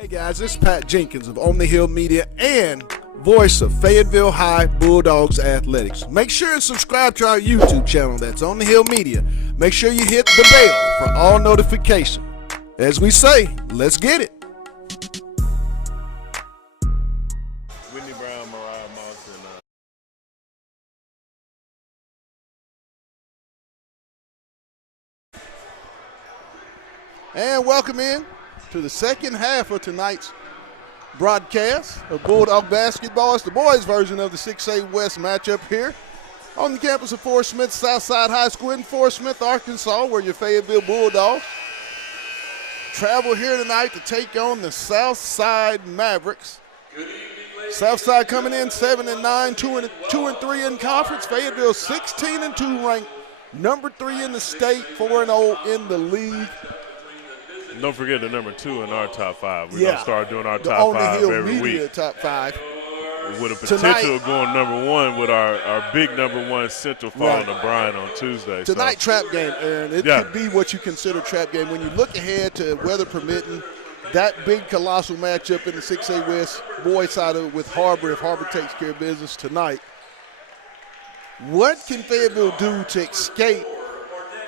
Hey guys, this is Pat Jenkins of On the Hill Media and voice of Fayetteville High Bulldogs Athletics. Make sure and subscribe to our YouTube channel, that's On the Hill Media. Make sure you hit the bell for all notifications. As we say, let's get it. Whitney Brown, Mariah Moss, And welcome in to the second half of tonight's broadcast of Bulldog basketball. It's the boys' version of the 6A West matchup here on the campus of Fort Smith, Southside High School in Fort Smith, Arkansas, where your Fayetteville Bulldogs travel here tonight to take on the Southside Mavericks. Southside coming in 7-9, 2-3 in conference. Fayetteville 16-2 ranked, number 3 in the state, 4-0 in the league. don't forget the number 2 in our top 5. We're going to start doing our top 5 every week. Top 5. With a potential of going number 1 with our big number 1 Central falling to Bryan on Tuesday. Tonight, trap game, Aaron. It could be what you consider trap game. When you look ahead to weather permitting, that big colossal matchup in the 6A West boys side of it with Harbor, if Harbor takes care of business tonight. What can Fayetteville do to escape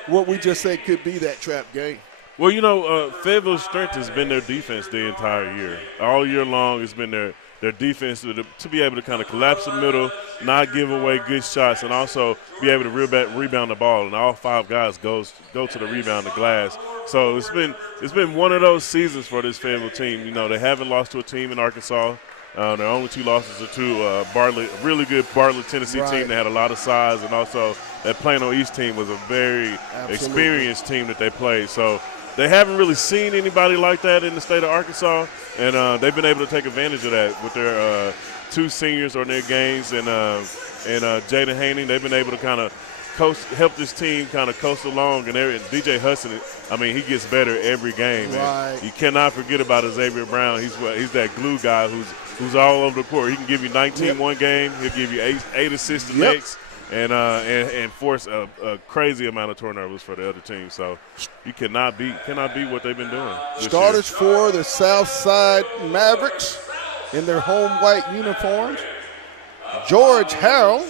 what we just said could be that trap game? Well, Fayetteville's strength has been their defense the entire year. All year long, it's been their defense to be able to kind of collapse the middle, not give away good shots, and also be able to rebound the ball. And all 5 guys go to the rebound, the glass. So it's been one of those seasons for this Fayetteville team. They haven't lost to a team in Arkansas. Their only 2 losses are to Bartlett, really good Bartlett, Tennessee team. They had a lot of size, and also that Plano East team was a very experienced team that they played. So they haven't really seen anybody like that in the state of Arkansas, and they've been able to take advantage of that with their 2 seniors on their games and Jaden Haney. They've been able to kind of help this team kind of coast along. And DJ Hudson, he gets better every game. Right. You cannot forget about Xavier Brown. He's that glue guy who's all over the court. He can give you 19 one game. He'll give you 8 assists the next. And force a crazy amount of turnovers for the other team. So you cannot beat what they've been doing. Starters for the Southside Mavericks in their home white uniforms. George Harrell,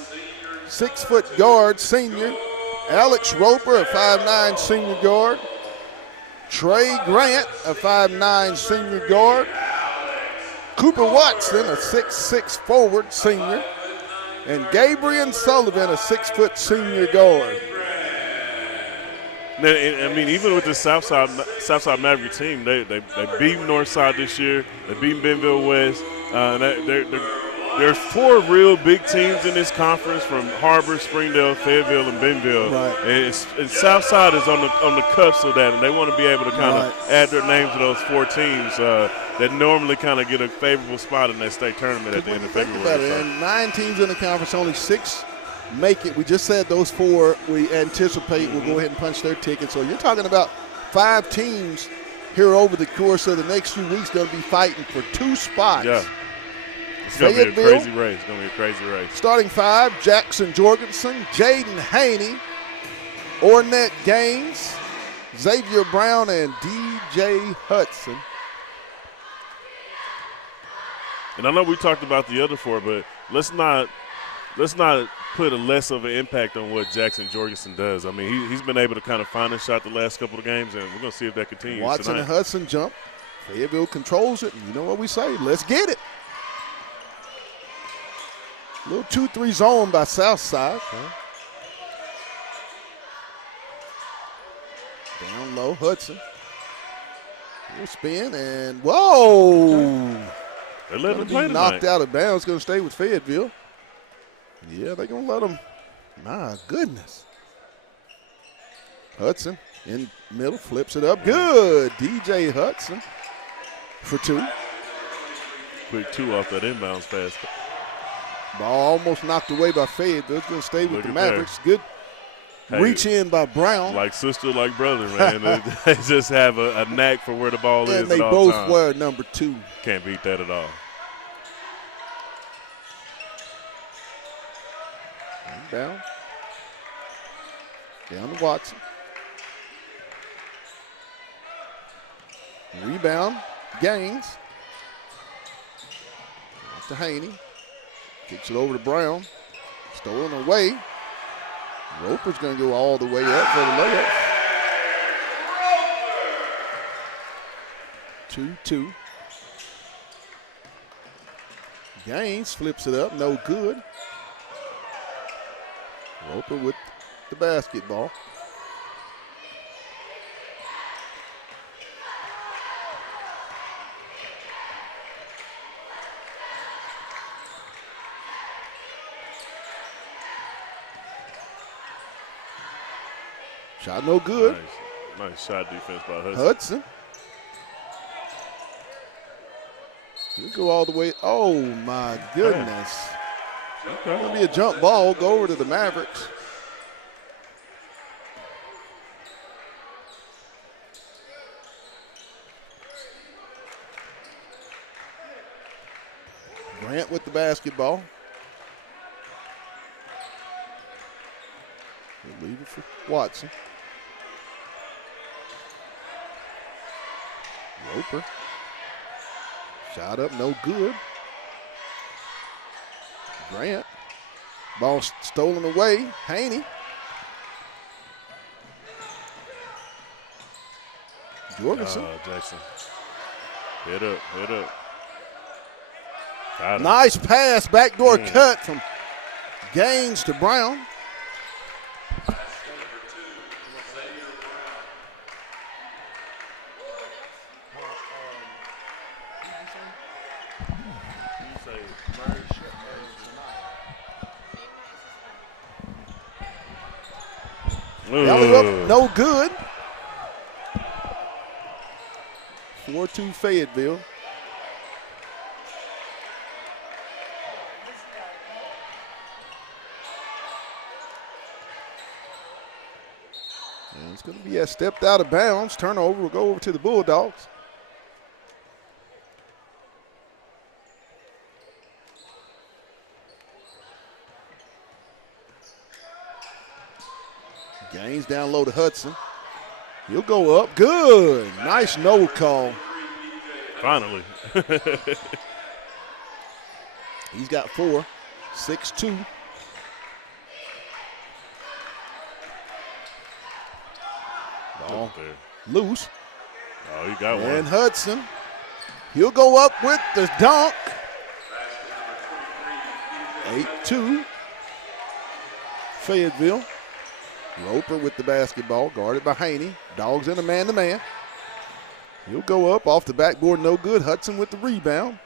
6-foot guard, senior. Alex Roper, a 5'9" senior guard. Trey Grant, a 5'9" senior guard. Cooper Watson, a 6'6" forward, senior. And Gabriel Sullivan, a 6-foot senior guard. Even with the Southside Maverick team, they beat Northside this year. They beat Bentonville West. There's 4 real big teams in this conference from Harbor, Springdale, Fayetteville, and Bentonville. Right. And Southside is on the cusp of that, and they want to be able to kind of add their names to those 4 teams that normally kind of get a favorable spot in that state tournament at the end of February. Think about it, and 9 teams in the conference, only 6 make it. We just said those 4 we anticipate will go ahead and punch their ticket. So you're talking about 5 teams here over the course of the next few weeks going to be fighting for 2 spots. Yeah. It's going to be a crazy race. It's going to be a crazy race. Starting 5, Jackson Jorgensen, Jaden Haney, Ornette Gaines, Xavier Brown, and DJ Hudson. And I know we talked about the other 4, but let's not put a less of an impact on what Jackson Jorgensen does. He's been able to kind of find his shot the last couple of games, and we're going to see if that continues Watson tonight. and Hudson jump. Fayetteville controls it, and you know what we say. Let's get it. Little 2-3 zone by Southside. Down low, Hudson. Little spin, and whoa! They let him play tonight. Knocked out of bounds. Going to stay with Fayetteville. Yeah, they're going to let him. My goodness. Hudson in middle, flips it up. Good. DJ Hudson for 2. Quick 2 off that inbounds pass. Ball almost knocked away by Fayetteville. It's going to stay with the Mavericks. Good reach in by Brown. Like sister, like brother, man. They just have a knack for where the ball is. And they at all both times. wear number 2. Can't beat that at all. Down to Watson. Rebound, Gaines. to Haney. Kicks it over to Brown. Stolen away. Roper's going to go all the way up for the layup. 2-2. Gaines flips it up, no good. Roper with the basketball. Shot no good. Nice shot defense by Hudson. Hudson. He'll go all the way. Oh, my goodness. Okay. Going to be a jump ball. Go over to the Mavericks. Grant with the basketball. He'll leave it for Watson. Roper. Shot up, no good. Grant. Ball stolen away. Haney. Jorgensen. Jackson. Head up, head up. Got him. Nice pass, backdoor cut from Gaines to Brown. Alley up, no good. 4-2 Fayetteville. And it's going to be a stepped out of bounds. Turnover will go over to the Bulldogs. Gaines down low to Hudson. He'll go up. Good. Nice no call. Finally. He's got 4. 6-2. Ball loose. Oh, you got one. And Hudson. He'll go up with the dunk. 8-2. Fayetteville. Roper with the basketball, guarded by Haney. Dogs in a man-to-man. He'll go up off the backboard, no good. Hudson with the rebound.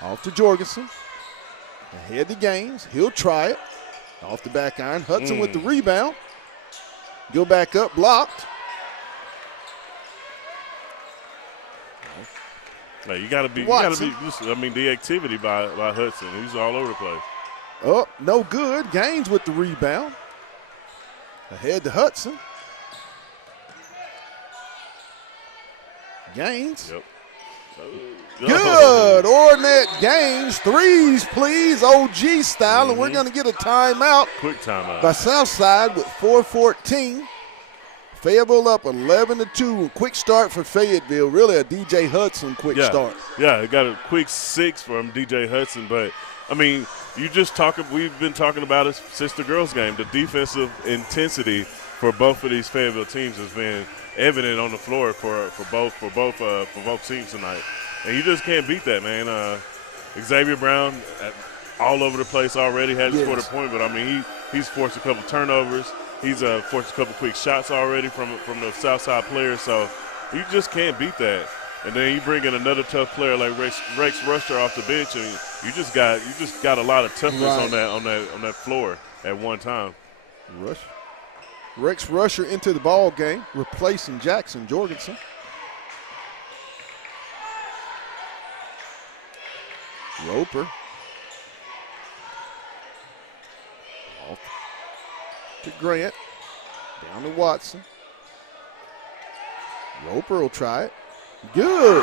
Off to Jorgensen. Ahead to Gaines. He'll try it. Off the back iron. Hudson with the rebound. Go back up, blocked. Now you gotta be the activity by Hudson. He's all over the place. Oh, no good. Gaines with the rebound. Ahead to Hudson. Gaines. Yep. Good. Ornette Gaines. Threes, please. OG style. And we're going to get a timeout. Quick timeout. By Southside with 4:14. Fayetteville up 11-2. Quick start for Fayetteville. Really a DJ Hudson quick start. Yeah, it got a quick 6 from DJ Hudson. But, I mean, we've been talking about it since the girls' game. The defensive intensity for both of these Fayetteville teams has been evident on the floor for both teams tonight, and you just can't beat that, man. Xavier Brown all over the place already hasn't scored a point, but I mean he's forced a couple turnovers. He's forced a couple quick shots already from the Southside players, so you just can't beat that. And then you bring in another tough player like Rex Rusher off the bench, and you just got a lot of toughness on that floor at one time. Rex Rusher into the ball game, replacing Jackson Jorgensen. Roper. Off to Grant. Down to Watson. Roper will try it. Good.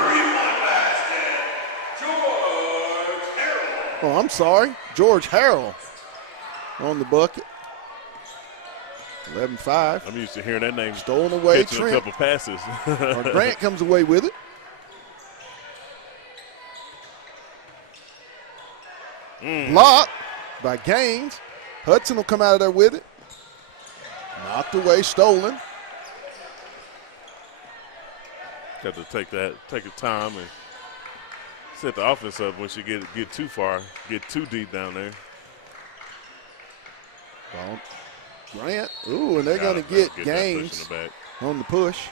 Oh, I'm sorry. George Harrell on the bucket. 11-5. I'm used to hearing that name. Stolen away. Catching a couple passes. Grant comes away with it. Blocked by Gaines. Hudson will come out of there with it. Knocked away, stolen. Got to take the time and set the offense up once you get too far, get too deep down there. Well, Grant. Ooh, and they're going to get Gaines on the push.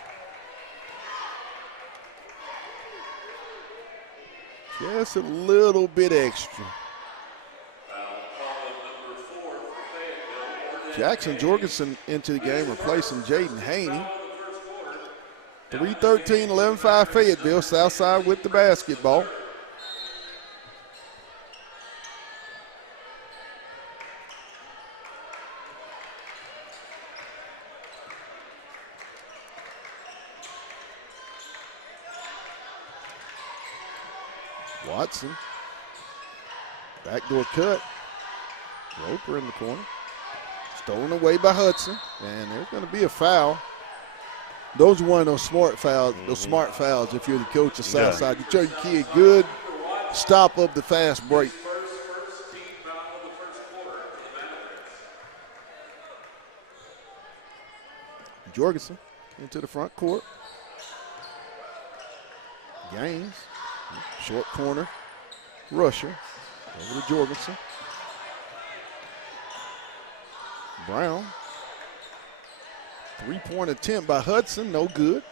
Just a little bit extra. Jackson Jorgensen into the game, replacing Jaden Haney. 3-13, 11-5 Fayetteville. Southside with the basketball. Watson. Backdoor cut. Roper in the corner. Stolen away by Hudson. And there's going to be a foul. Those are one of those smart fouls, if you're the coach of Southside. You tell your kid good stop of the fast break. Jorgensen into the front court. Gaines. Short corner. Rusher. Over to Jorgensen. Brown. Three-point attempt by Hudson. No good.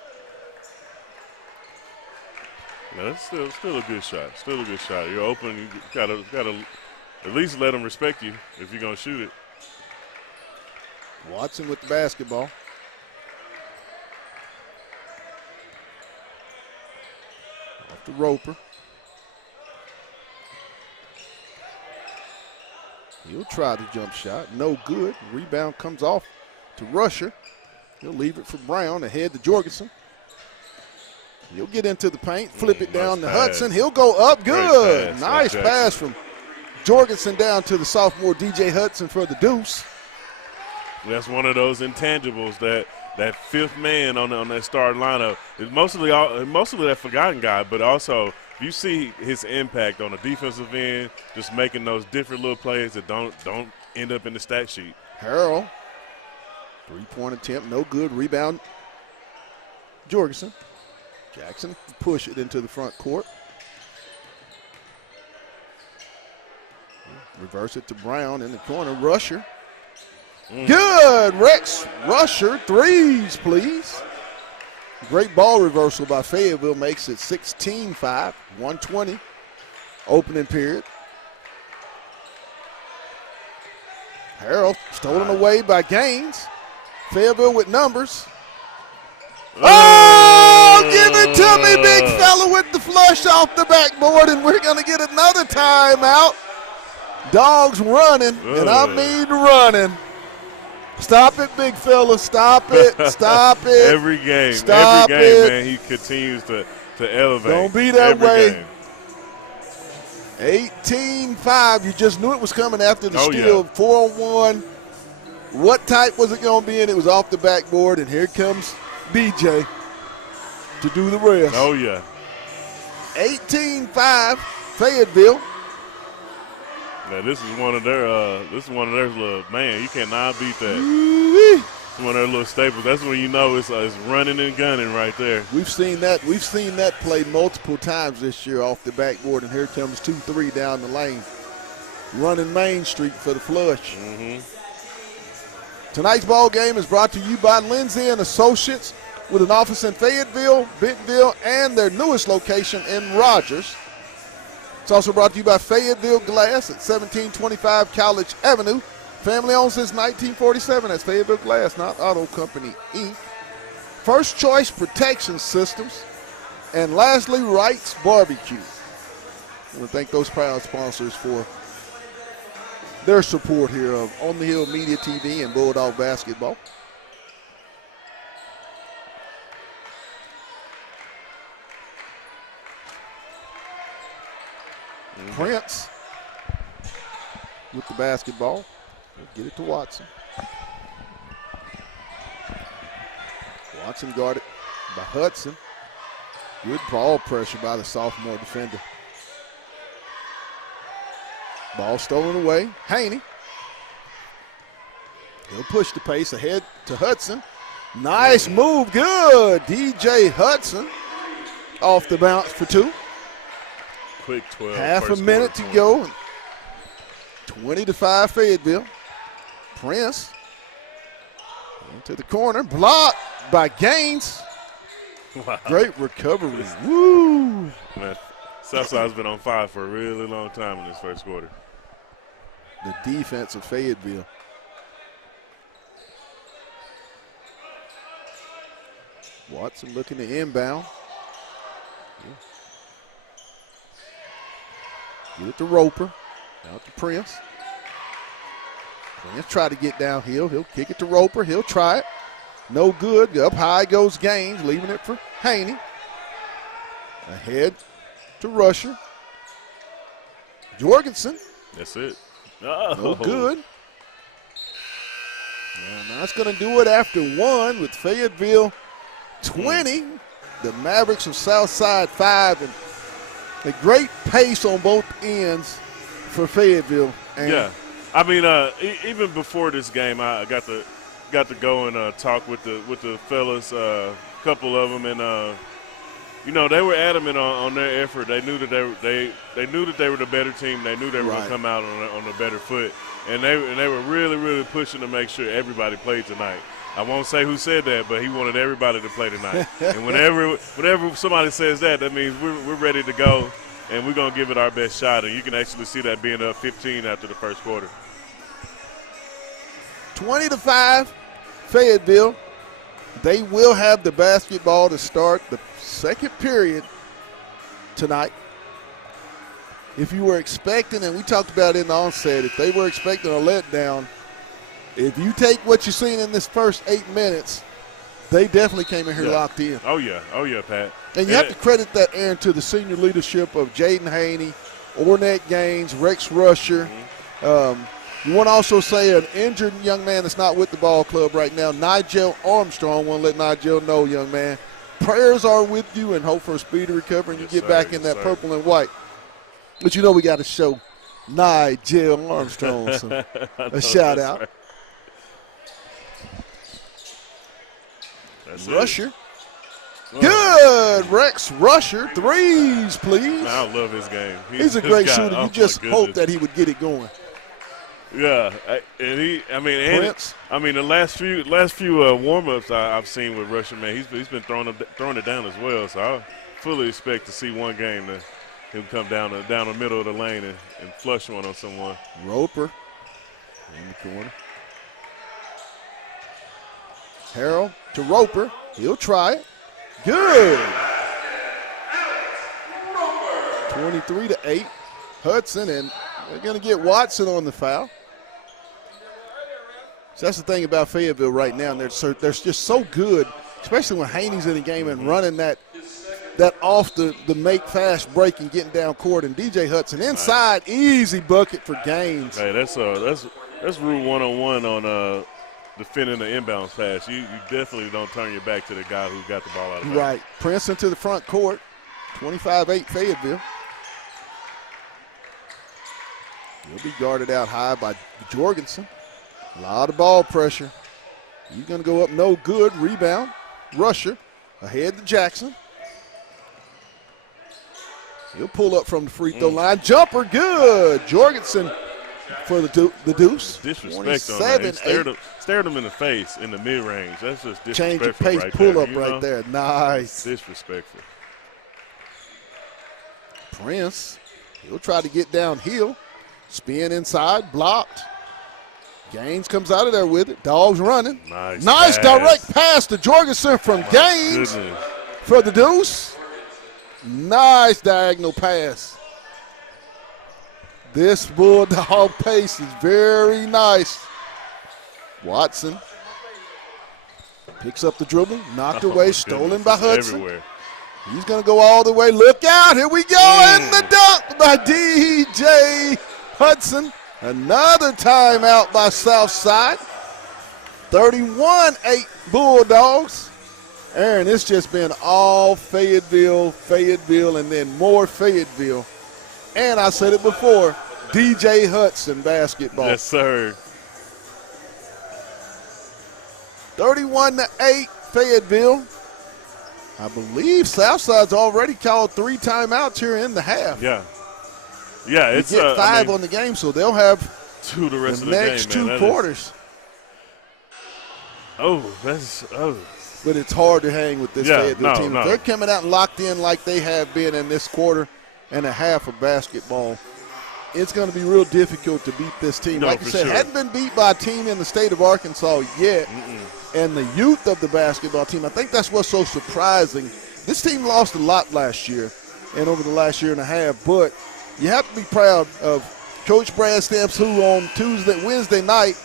No, that's still a good shot. Still a good shot. You're open. You gotta at least let them respect you if you're gonna shoot it. Watson with the basketball. Off to Roper. He'll try the jump shot. No good. Rebound comes off to Rusher. He'll leave it for Brown. Ahead to Jorgensen. He'll get into the paint. Flip it down to Hudson. He'll go up. Good. Nice pass from Jorgensen down to the sophomore DJ Hudson for the deuce. That's one of those intangibles that fifth man on that starting lineup is mostly that forgotten guy, but also you see his impact on the defensive end, just making those different little plays that don't end up in the stat sheet. Harrell, three-point attempt, no good. Rebound, Jorgensen. Jackson push it into the front court. Reverse it to Brown in the corner. Rusher. Good. Rex Rusher. Threes, please. Great ball reversal by Fayetteville makes it 16-5, 120 opening period. Harrell stolen away by Gaines. Fayetteville with numbers. Oh, give it to me, big fella, with the flush off the backboard, and we're going to get another timeout. Dogs running, and I mean running. Stop it, big fella. Stop it. Stop it. Every game, man, he continues to elevate. Don't be that way. 18-5. You just knew it was coming after the steal. 4-on-1. What type was it going to be? And it was off the backboard, and here comes DJ to do the rest. Oh, yeah. 18-5, Fayetteville. Now, this is one of their little, man, you cannot beat that. It's one of their little staples. That's when you know it's running and gunning right there. We've seen that play multiple times this year off the backboard, and here comes 2-3 down the lane. Running Main Street for the flush. Tonight's ball game is brought to you by Lindsay and Associates, with an office in Fayetteville, Bentonville, and their newest location in Rogers. It's also brought to you by Fayetteville Glass at 1725 College Avenue. Family owned since 1947. That's Fayetteville Glass, not Auto Company, Inc. First Choice Protection Systems. And lastly, Wright's Barbecue. I want to thank those proud sponsors for their support here of On the Hill Media TV and Bulldog Basketball. Prince with the basketball. Get it to Watson. Watson guarded by Hudson. Good ball pressure by the sophomore defender. Ball stolen away. Haney. He'll push the pace ahead to Hudson. Nice move. Good. DJ Hudson off the bounce for 2. Quick 12. Half a minute to go. 20-5 Fayetteville. Prince into the corner. Blocked by Gaines. Wow. Great recovery. Woo. Man, Southside's been on fire for a really long time in this first quarter. The defense of Fayetteville. Watson looking to inbound. Get it to Roper. Out to Prince. Prince try to get downhill. He'll kick it to Roper. He'll try it. No good. Up high goes Gaines, leaving it for Haney. Ahead to Rusher. Jorgensen. That's it. No good. And that's going to do it after 1 with Fayetteville 20. The Mavericks of Southside 5. And a great pace on both ends for Fayetteville. And yeah. I mean, even before this game, I got to go and talk with the fellas, a couple of them, and you know, they were adamant on their effort. They knew that they knew that they were the better team. They knew they were going to come out on a better foot, and they were really pushing to make sure everybody played tonight. I won't say who said that, but he wanted everybody to play tonight. And whenever somebody says that, that means we're ready to go, and we're going to give it our best shot. And you can actually see that being up 15 after the first quarter. 20-5, Fayetteville. They will have the basketball to start the second period tonight. If you were expecting, and we talked about it in the onset, if they were expecting a letdown, if you take what you've seen in this first 8 minutes, they definitely came in here locked in. Oh, yeah, Pat. And you have to credit that, Aaron, to the senior leadership of Jaden Haney, Ornette Gaines, Rex Rusher. You want to also say an injured young man that's not with the ball club right now, Nigel Armstrong. Want to let Nigel know, young man, prayers are with you and hope for a speedy recovery and you get back in that purple and white. But you know we got to show Nigel Armstrong a shout-out. Rusher. Good. Rex Rusher. Threes, please. Man, I love his game. He's a great shooter. You just hope that he would get it going. Yeah, and the last few warm-ups I've seen with Rusher, man, he's been throwing it down as well. So I fully expect to see one game that him come down the middle of the lane and flush one on someone. Roper in the corner. Harrell to Roper. He'll try it. Good. 23-8. Hudson, and they're going to get Watson on the foul. So that's the thing about Fayetteville right now. They're just so good, especially when Haney's in the game and running that off the make fast break and getting down court. And DJ Hudson inside, easy bucket for Gaines. Hey, that's rule 101 on defending the inbounds pass. You definitely don't turn your back to the guy who got the ball out of bounds. Right. Prince into the front court. 25-8 Fayetteville. He'll be guarded out high by Jorgensen. A lot of ball pressure. He's going to go up no good. Rebound. Rusher ahead to Jackson. He'll pull up from the free throw line. Jumper good. Jorgensen for the deuce. Disrespect on that. Stared him in the face in the mid-range. That's just disrespectful. Change of pace right pull there, up right there. Nice. Disrespectful. Prince. He'll try to get downhill. Spin inside. Blocked. Gaines comes out of there with it. Dogs running. Nice direct pass to Jorgensen from Gaines for the deuce. Nice diagonal pass. This Bulldog pace is very nice. Watson picks up the dribble, knocked away, stolen by Hudson. Everywhere. He's going to go all the way. Look out. Here we go. And the dunk by DJ Hudson. Another timeout by Southside. 31-8 Bulldogs. Aaron, it's just been all Fayetteville, and then more Fayetteville. And I said it before, DJ Hudson basketball. Yes, sir. 31-8, Fayetteville. I believe Southside's already called 3 timeouts here in the half. Yeah. Yeah, it's they get 5 on the game, so they'll have 2 the rest of the next game, 2 quarters. But it's hard to hang with this Fayetteville team. If they're coming out and locked in like they have been in this quarter and a half of basketball, it's going to be real difficult to beat this team. Like you said, hadn't been beat by a team in the state of Arkansas yet. And the youth of the basketball team, I think that's what's so surprising. This team lost a lot last year and over the last year and a half, but you have to be proud of Coach Brad Stamps, who on Tuesday night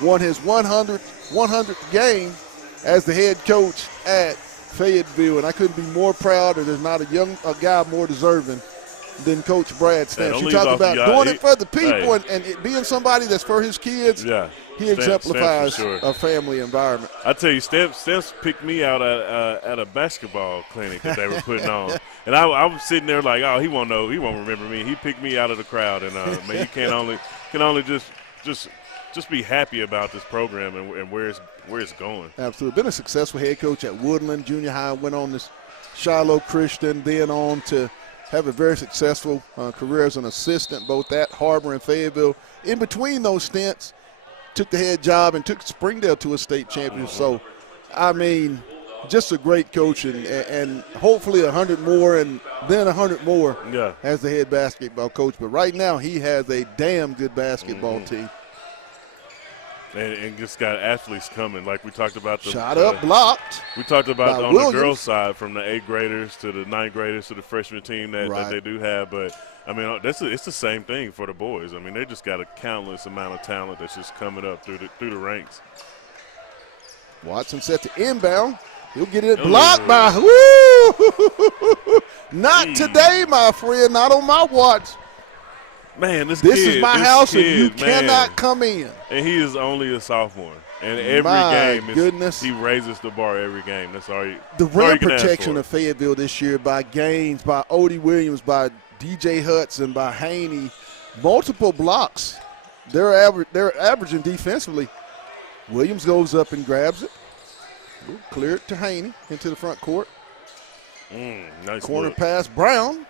won his 100th game as the head coach at Fayetteville. And I couldn't be more proud, or there's not a guy more deserving than Coach Brad Stamps. You talk about doing it for the people and it being somebody that's for his kids. Yeah. He exemplifies a family environment. I tell you, Stamps picked me out at a basketball clinic that they were putting on, and I was sitting there like, oh, he won't remember me. He picked me out of the crowd, and man, you can only just be happy about this program and where it's going. Absolutely, been a successful head coach at Woodland Junior High. Went on this Shiloh Christian, then on to have a very successful career as an assistant, both at Harbor and Fayetteville. In between those stints, took the head job and took Springdale to a state championship. So, I mean, just a great coach and hopefully 100 more and then 100 more as the head basketball coach. But right now he has a damn good basketball team. And just got athletes coming, like we talked about. Shot up, blocked. We talked about on Williams. The girls' side, from the 8th graders to the 9th graders to the freshman team that they do have. But, I mean, it's the same thing for the boys. I mean, they just got a countless amount of talent that's just coming up through the ranks. Watson set to inbound. He'll get it blocked by – woo! Not today, my friend. Not on my watch. Man, this is my house, and you cannot come in. And he is only a sophomore. And he raises the bar every game. That's all you. The rim protection of Fayetteville this year by Gaines, by Odie Williams, by DJ Hudson, by Haney, multiple blocks. They're averaging defensively. Williams goes up and grabs it. We'll clear it to Haney into the front court. Nice corner look. Pass, Brown.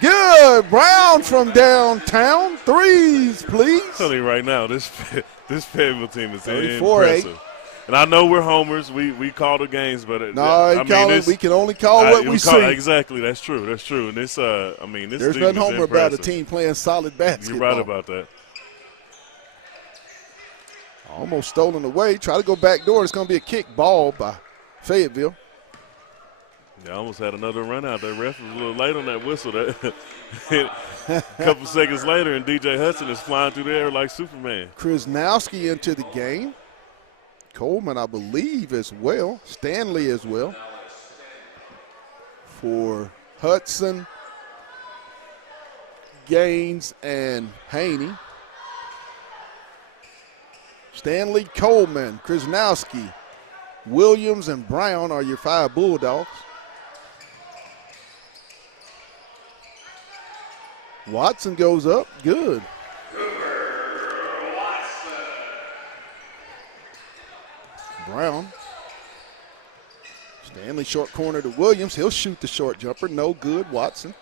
Good. Brown from downtown. Threes, please. I'm telling you right now, this Fayetteville team is 34-8. impressive. And I know we're homers. We call the games, but we can only call what we see. Exactly. That's true. And this, this there's team nothing homer impressive. about a team playing solid basketball. You're right about that. Almost stolen away. Try to go back door. It's going to be a kick ball by Fayetteville. They almost had another run out. That ref was a little late on that whistle. A couple seconds later, and DJ Hudson is flying through the air like Superman. Krasnowski into the game. Coleman, I believe, as well. Stanley as well. For Hudson, Gaines, and Haney. Stanley, Coleman, Krasnowski, Williams, and Brown are your 5 Bulldogs. Watson goes up. Good. Brown. Stanley short corner to Williams. He'll shoot the short jumper. No good. Watson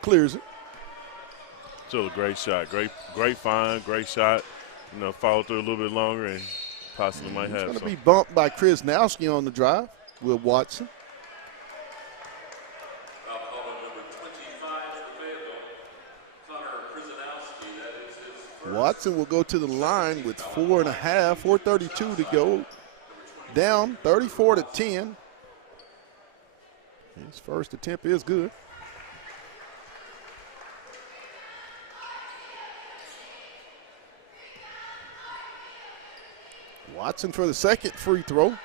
clears it. Still a great shot. Great find. Great shot. Follow through a little bit longer and possibly might have something. Going to be bumped by Krasnowski on the drive. Will Watson. Watson will go to the line with 4.32 to go. Down 34-10. His first attempt is good. Watson for the second free throw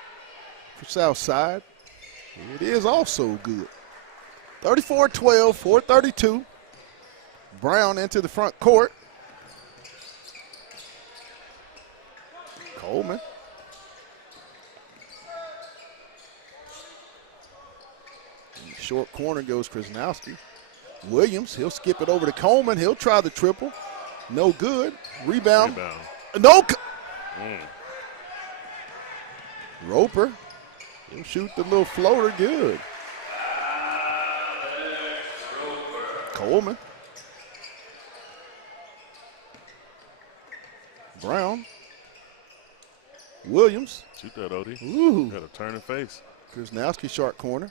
for Southside. It is also good. 34-12, 4:32. Brown into the front court. Coleman. In the short corner goes Krasnowski. Williams, he'll skip it over to Coleman. He'll try the triple. No good. Rebound. No. Roper, he'll shoot the little floater. Good. Coleman. Brown. Williams. Shoot that, Odie. Ooh. Got a turn and face. Krasnowski short corner.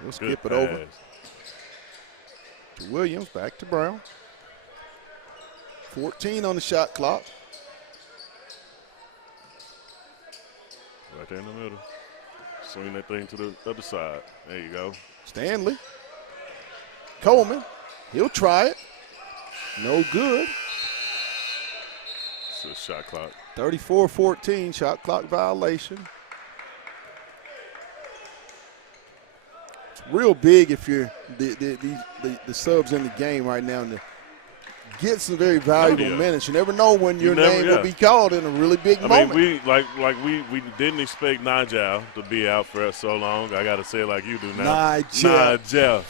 He'll skip it pass. over to Williams. Back to Brown. 14 on the shot clock. Right there in the middle. Swing that thing to the other side. There you go. Stanley. Coleman. He'll try it. No good. It's a shot clock. 34-14, shot clock violation. It's real big if you're the subs in the game right now and get some very valuable minutes. You never know when your name will be called in a really big moment. I mean, we didn't expect Nigel to be out for so long. I got to say it like you do now. Nigel.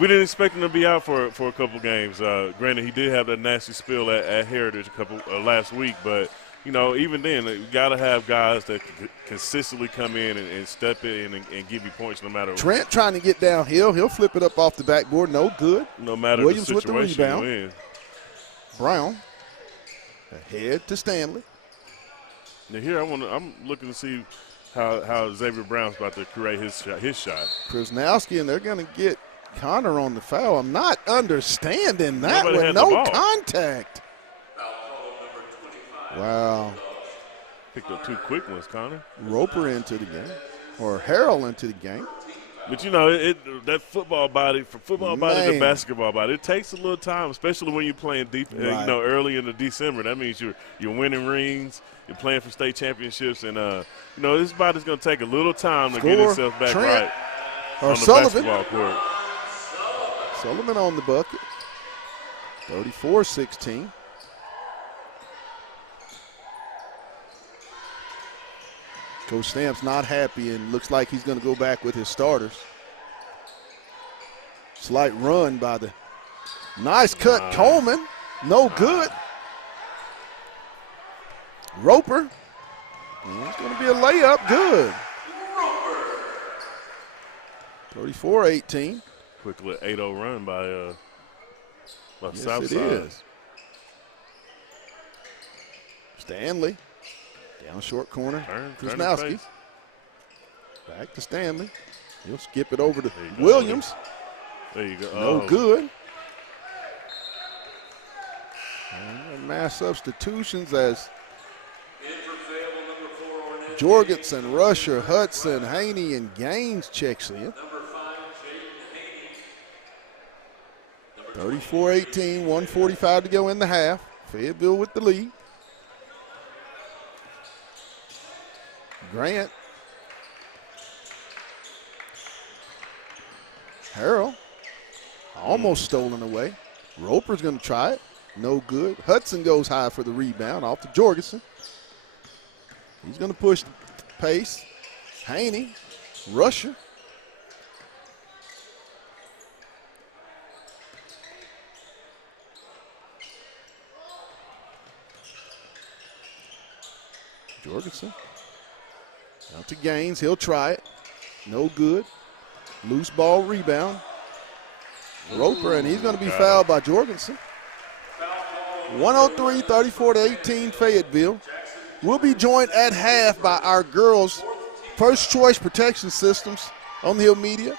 We didn't expect him to be out for a couple games. Granted, he did have that nasty spill at Heritage last week, but you know, even then, you got to have guys that can consistently come in and step in and give you points no matter what. Trent trying to get downhill. He'll flip it up off the backboard. No good. No matter Williams the situation with the rebound. you're in. Brown ahead to Stanley. Now here I'm looking to see how Xavier Brown's about to create his shot. Krasnowski, and they're going to get Connor on the foul. I'm not understanding that Nobody one. No contact. Wow. Picked up two quick ones, Connor. Roper into the game, or Harrell into the game. But, you know, that football body, from football body to basketball body, it takes a little time, especially when you're playing deep, you know, early in the December. That means you're winning rings, you're playing for state championships, and, you know, this body's going to take a little time to get itself back right on the basketball court. Sullivan on the bucket, 34-16. Coach Stamp's not happy and looks like he's going to go back with his starters. Slight run by the nice cut Coleman. No good. Roper. It's going to be a layup. Good. 34-18. Quick little 8-0 run by yes, Southside. It is. Stanley. Down short corner, Krasnowski. Back to Stanley. He'll skip it over to Williams. There you go. No good. And mass substitutions as Jorgensen, Rusher, Hudson, Haney, and Gaines checks in. 34-18, 1:45 to go in the half. Fayetteville with the lead. Grant. Harrell. Almost stolen away. Roper's going to try it. No good. Hudson goes high for the rebound off to Jorgensen. He's going to push the pace. Haney. Rusher. Jorgensen. Out to Gaines. He'll try it. No good. Loose ball rebound. Roper, and he's going to be fouled by Jorgensen. 103, 34-18 Fayetteville. We'll be joined at half by our girls' first choice protection systems on the Hill Media,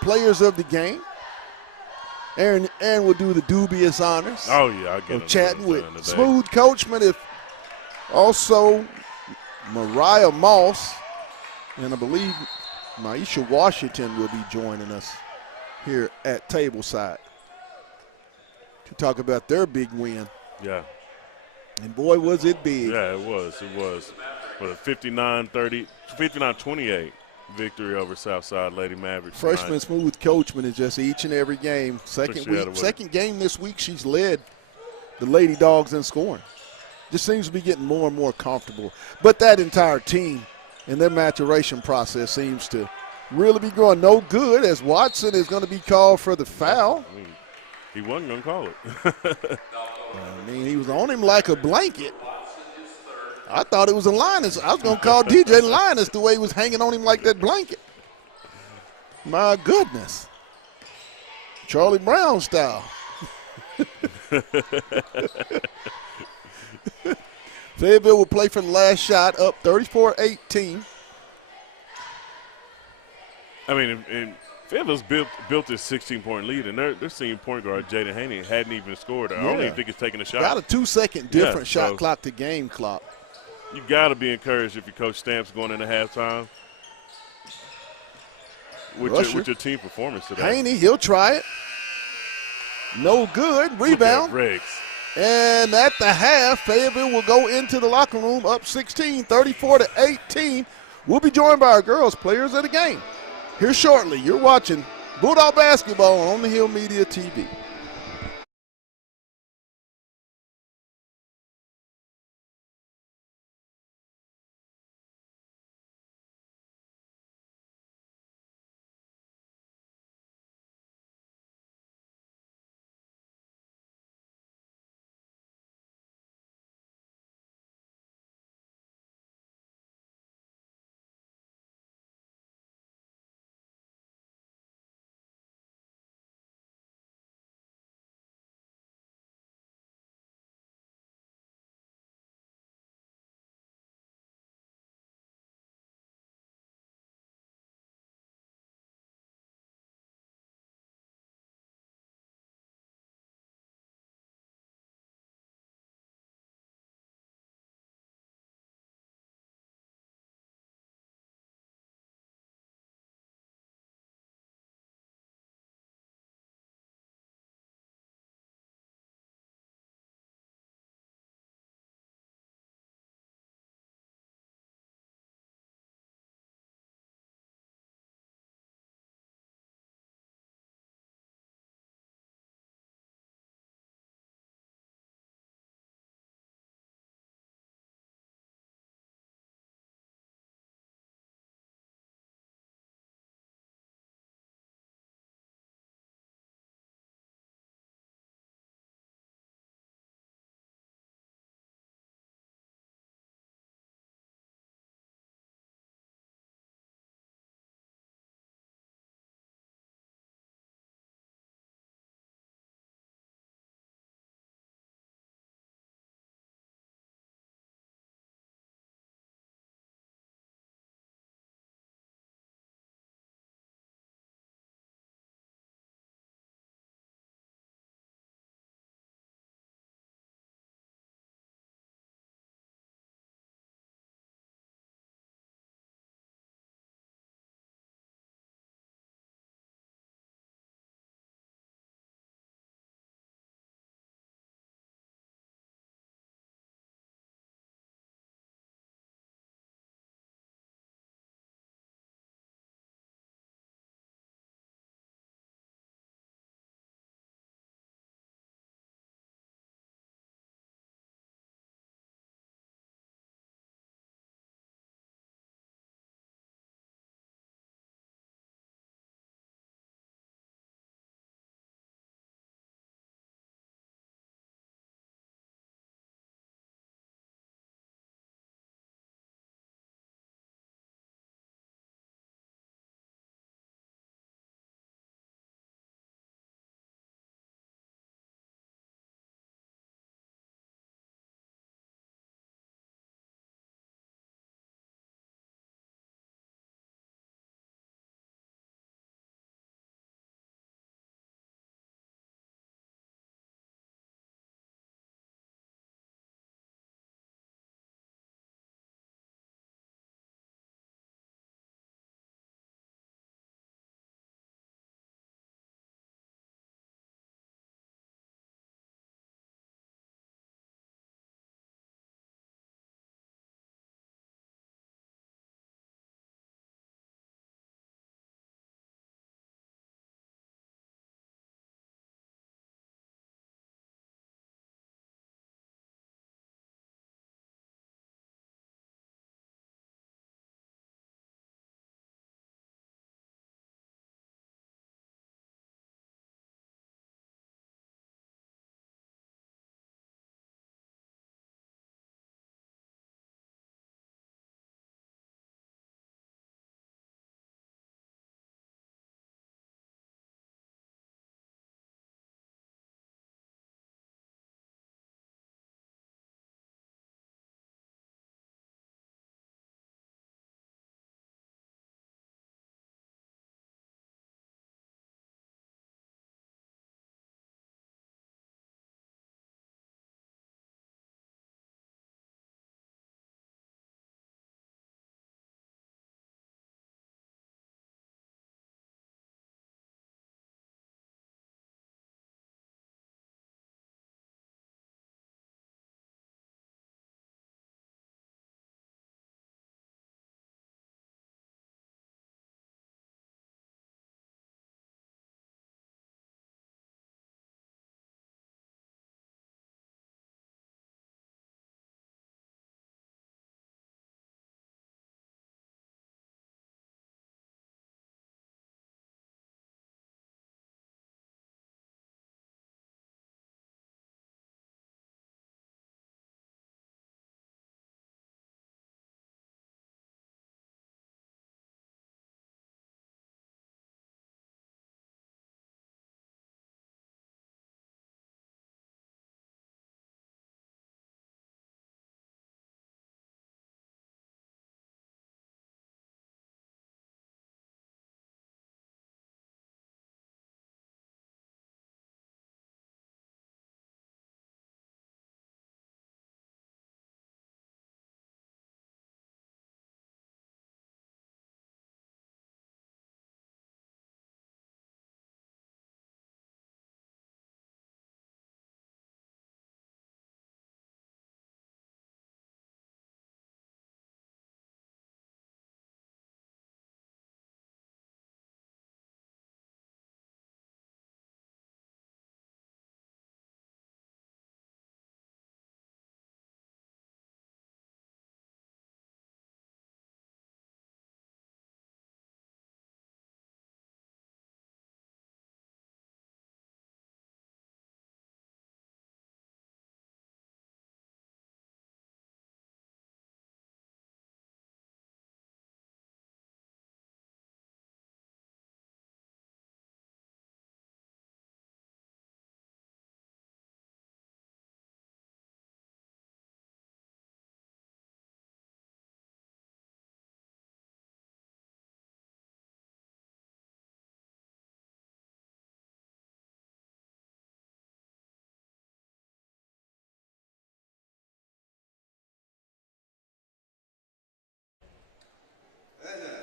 players of the game. Aaron will do the dubious honors. Oh, yeah, I get it. Chatting with Smooth Coachman, if also Mariah Moss, and I believe Maisha Washington will be joining us here at Tableside to talk about their big win. Yeah. And boy, was it big. Yeah, it was. It was. With a 59-28 victory over Southside Lady Mavericks. Freshman Smooth Coachman is just each and every game. Second game this week, she's led the Lady Dogs in scoring. Just seems to be getting more and more comfortable. But that entire team and their maturation process seems to really be going no good as Watson is going to be called for the foul. I mean, he wasn't going to call it. I mean, he was on him like a blanket. I thought it was a Linus. I was going to call DJ Linus the way he was hanging on him like that blanket. My goodness. Charlie Brown style. Fayetteville will play for the last shot, up 34-18. I mean, and Fayetteville's built this 16-point lead, and their senior point guard, Jaden Haney, hadn't even scored. I don't even think he's taking a shot. Got a 2-second different shot clock to game clock. You got to be encouraged if your coach Stamps going into halftime with your team performance today. Haney, he'll try it. No good. Rebound. And at the half, Fayetteville will go into the locker room up 16, 34-18. We'll be joined by our girls players of the game. Here shortly, you're watching Bulldog Basketball on the Hill Media TV.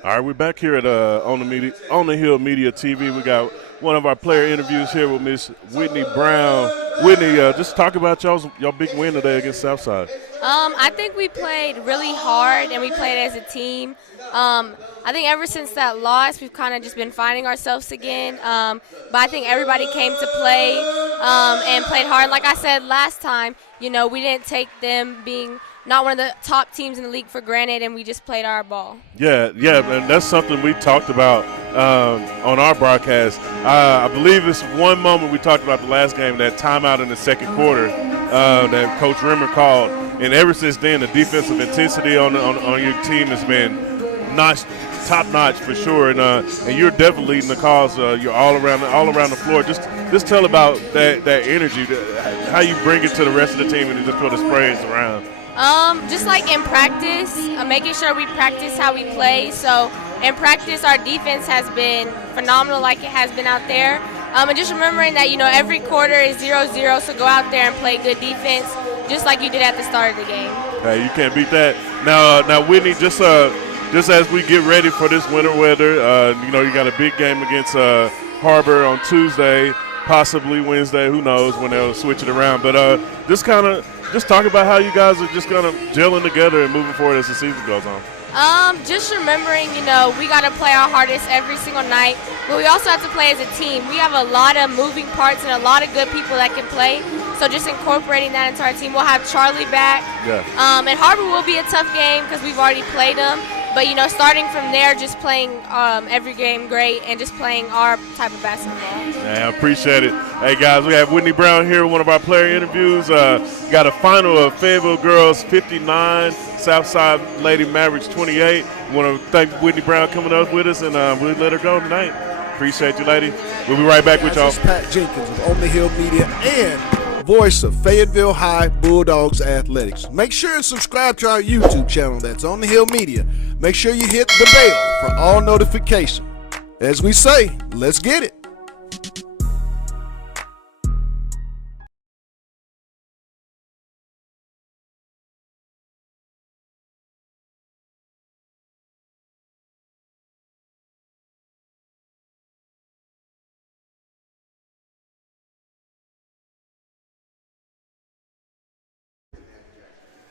All right, we're back here at on the Hill Media TV. We got one of our player interviews here with Miss Whitney Brown. Whitney, just talk about y'all big win today against Southside. I think we played really hard and we played as a team. I think ever since that loss, we've kind of just been finding ourselves again. But I think everybody came to play and played hard. Like I said last time, we didn't take them being not one of the top teams in the league for granted, and we just played our ball. Yeah, and that's something we talked about on our broadcast. I believe it's one moment we talked about the last game, that timeout in the second quarter that Coach Rimmer called, and ever since then, the defensive intensity on your team has been top notch for sure, and you're definitely leading the cause. You're all around the floor. Just tell about that energy, how you bring it to the rest of the team, and just put the sprays around. Just like in practice, making sure we practice how we play. So in practice, our defense has been phenomenal, like it has been out there. And just remembering that every quarter is 0-0, so go out there and play good defense, just like you did at the start of the game. Hey, you can't beat that. Now, Whitney, just as we get ready for this winter weather, you got a big game against Harbor on Tuesday, possibly Wednesday. Who knows when they'll switch it around? But just talk about how you guys are just kind of gelling together and moving forward as the season goes on. Just remembering, we got to play our hardest every single night, but we also have to play as a team. We have a lot of moving parts and a lot of good people that can play, so just incorporating that into our team. We'll have Charlie back. Yeah. And Harbor will be a tough game because we've already played them, but, starting from there, just playing every game great and just playing our type of basketball. Yeah, I appreciate it. Hey, guys, we have Whitney Brown here, one of our player interviews. Got a final of Fayetteville girls 59, Southside Lady Mavericks 28. Want to thank Whitney Brown coming up with us, and we'll let her go tonight. Appreciate you, lady. We'll be right back with y'all. This is Pat Jenkins of On the Hill Media and voice of Fayetteville High Bulldogs Athletics. Make sure and subscribe to our YouTube channel. That's On the Hill Media. Make sure you hit the bell for all notifications. As we say, let's get it.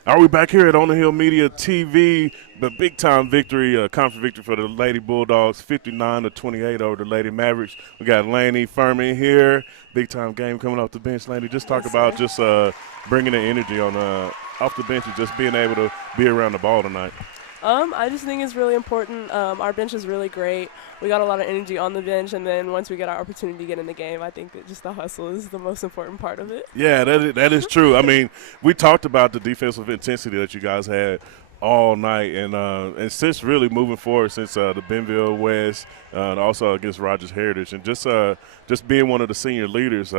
Are we back here at On the Hill Media TV? The big-time victory, conference victory for the Lady Bulldogs, 59-28 over the Lady Mavericks. We got Laney Furman here. Big-time game coming off the bench. Laney, just talk about just bringing the energy on off the bench and just being able to be around the ball tonight. I just think it's really important. Our bench is really great. We got a lot of energy on the bench, and then once we get our opportunity to get in the game, I think that just the hustle is the most important part of it. Yeah, that is true. I mean, we talked about the defensive intensity that you guys had all night, and since really moving forward since the Benville West, and also against Rogers Heritage, and just being one of the senior leaders,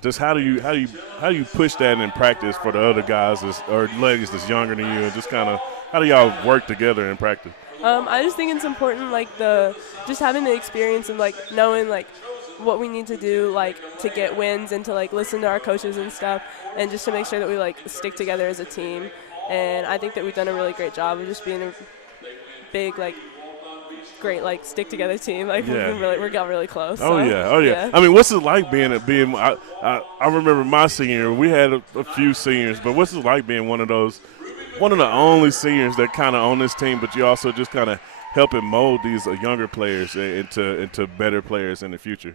just how do you push that in practice for the other guys or ladies that's younger than you, and just kind of how do y'all work together in practice? I just think it's important, just having the experience and knowing what we need to do to get wins and to listen to our coaches and stuff, and just to make sure that we stick together as a team. And I think that we've done a really great job of just being a big great stick together team. We got really close. Oh yeah. I mean, what's it like being? I remember my senior year, we had a few seniors, but what's it like being one of the only seniors that kind of on this team, but you also just kind of helping mold these younger players into better players in the future?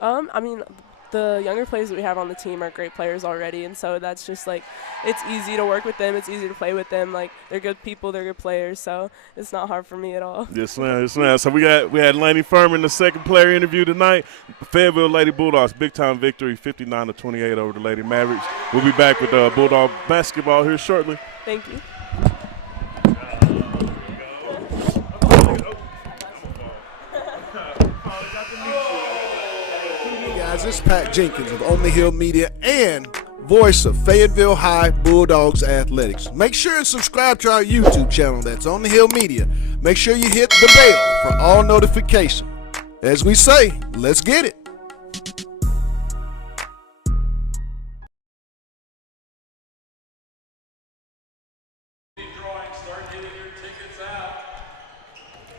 I mean, the younger players that we have on the team are great players already, and so that's just it's easy to work with them. It's easy to play with them. They're good people. They're good players, so it's not hard for me at all. Yes, ma'am. So we had Laney Furman, the second player interview tonight. Fayetteville Lady Bulldogs, big-time victory, 59-28 over the Lady Mavericks. We'll be back with Bulldog basketball here shortly. Thank you. This is Pat Jenkins of On the Hill Media and voice of Fayetteville High Bulldogs Athletics. Make sure and subscribe to our YouTube channel. That's On the Hill Media. Make sure you hit the bell for all notifications. As we say, let's get it.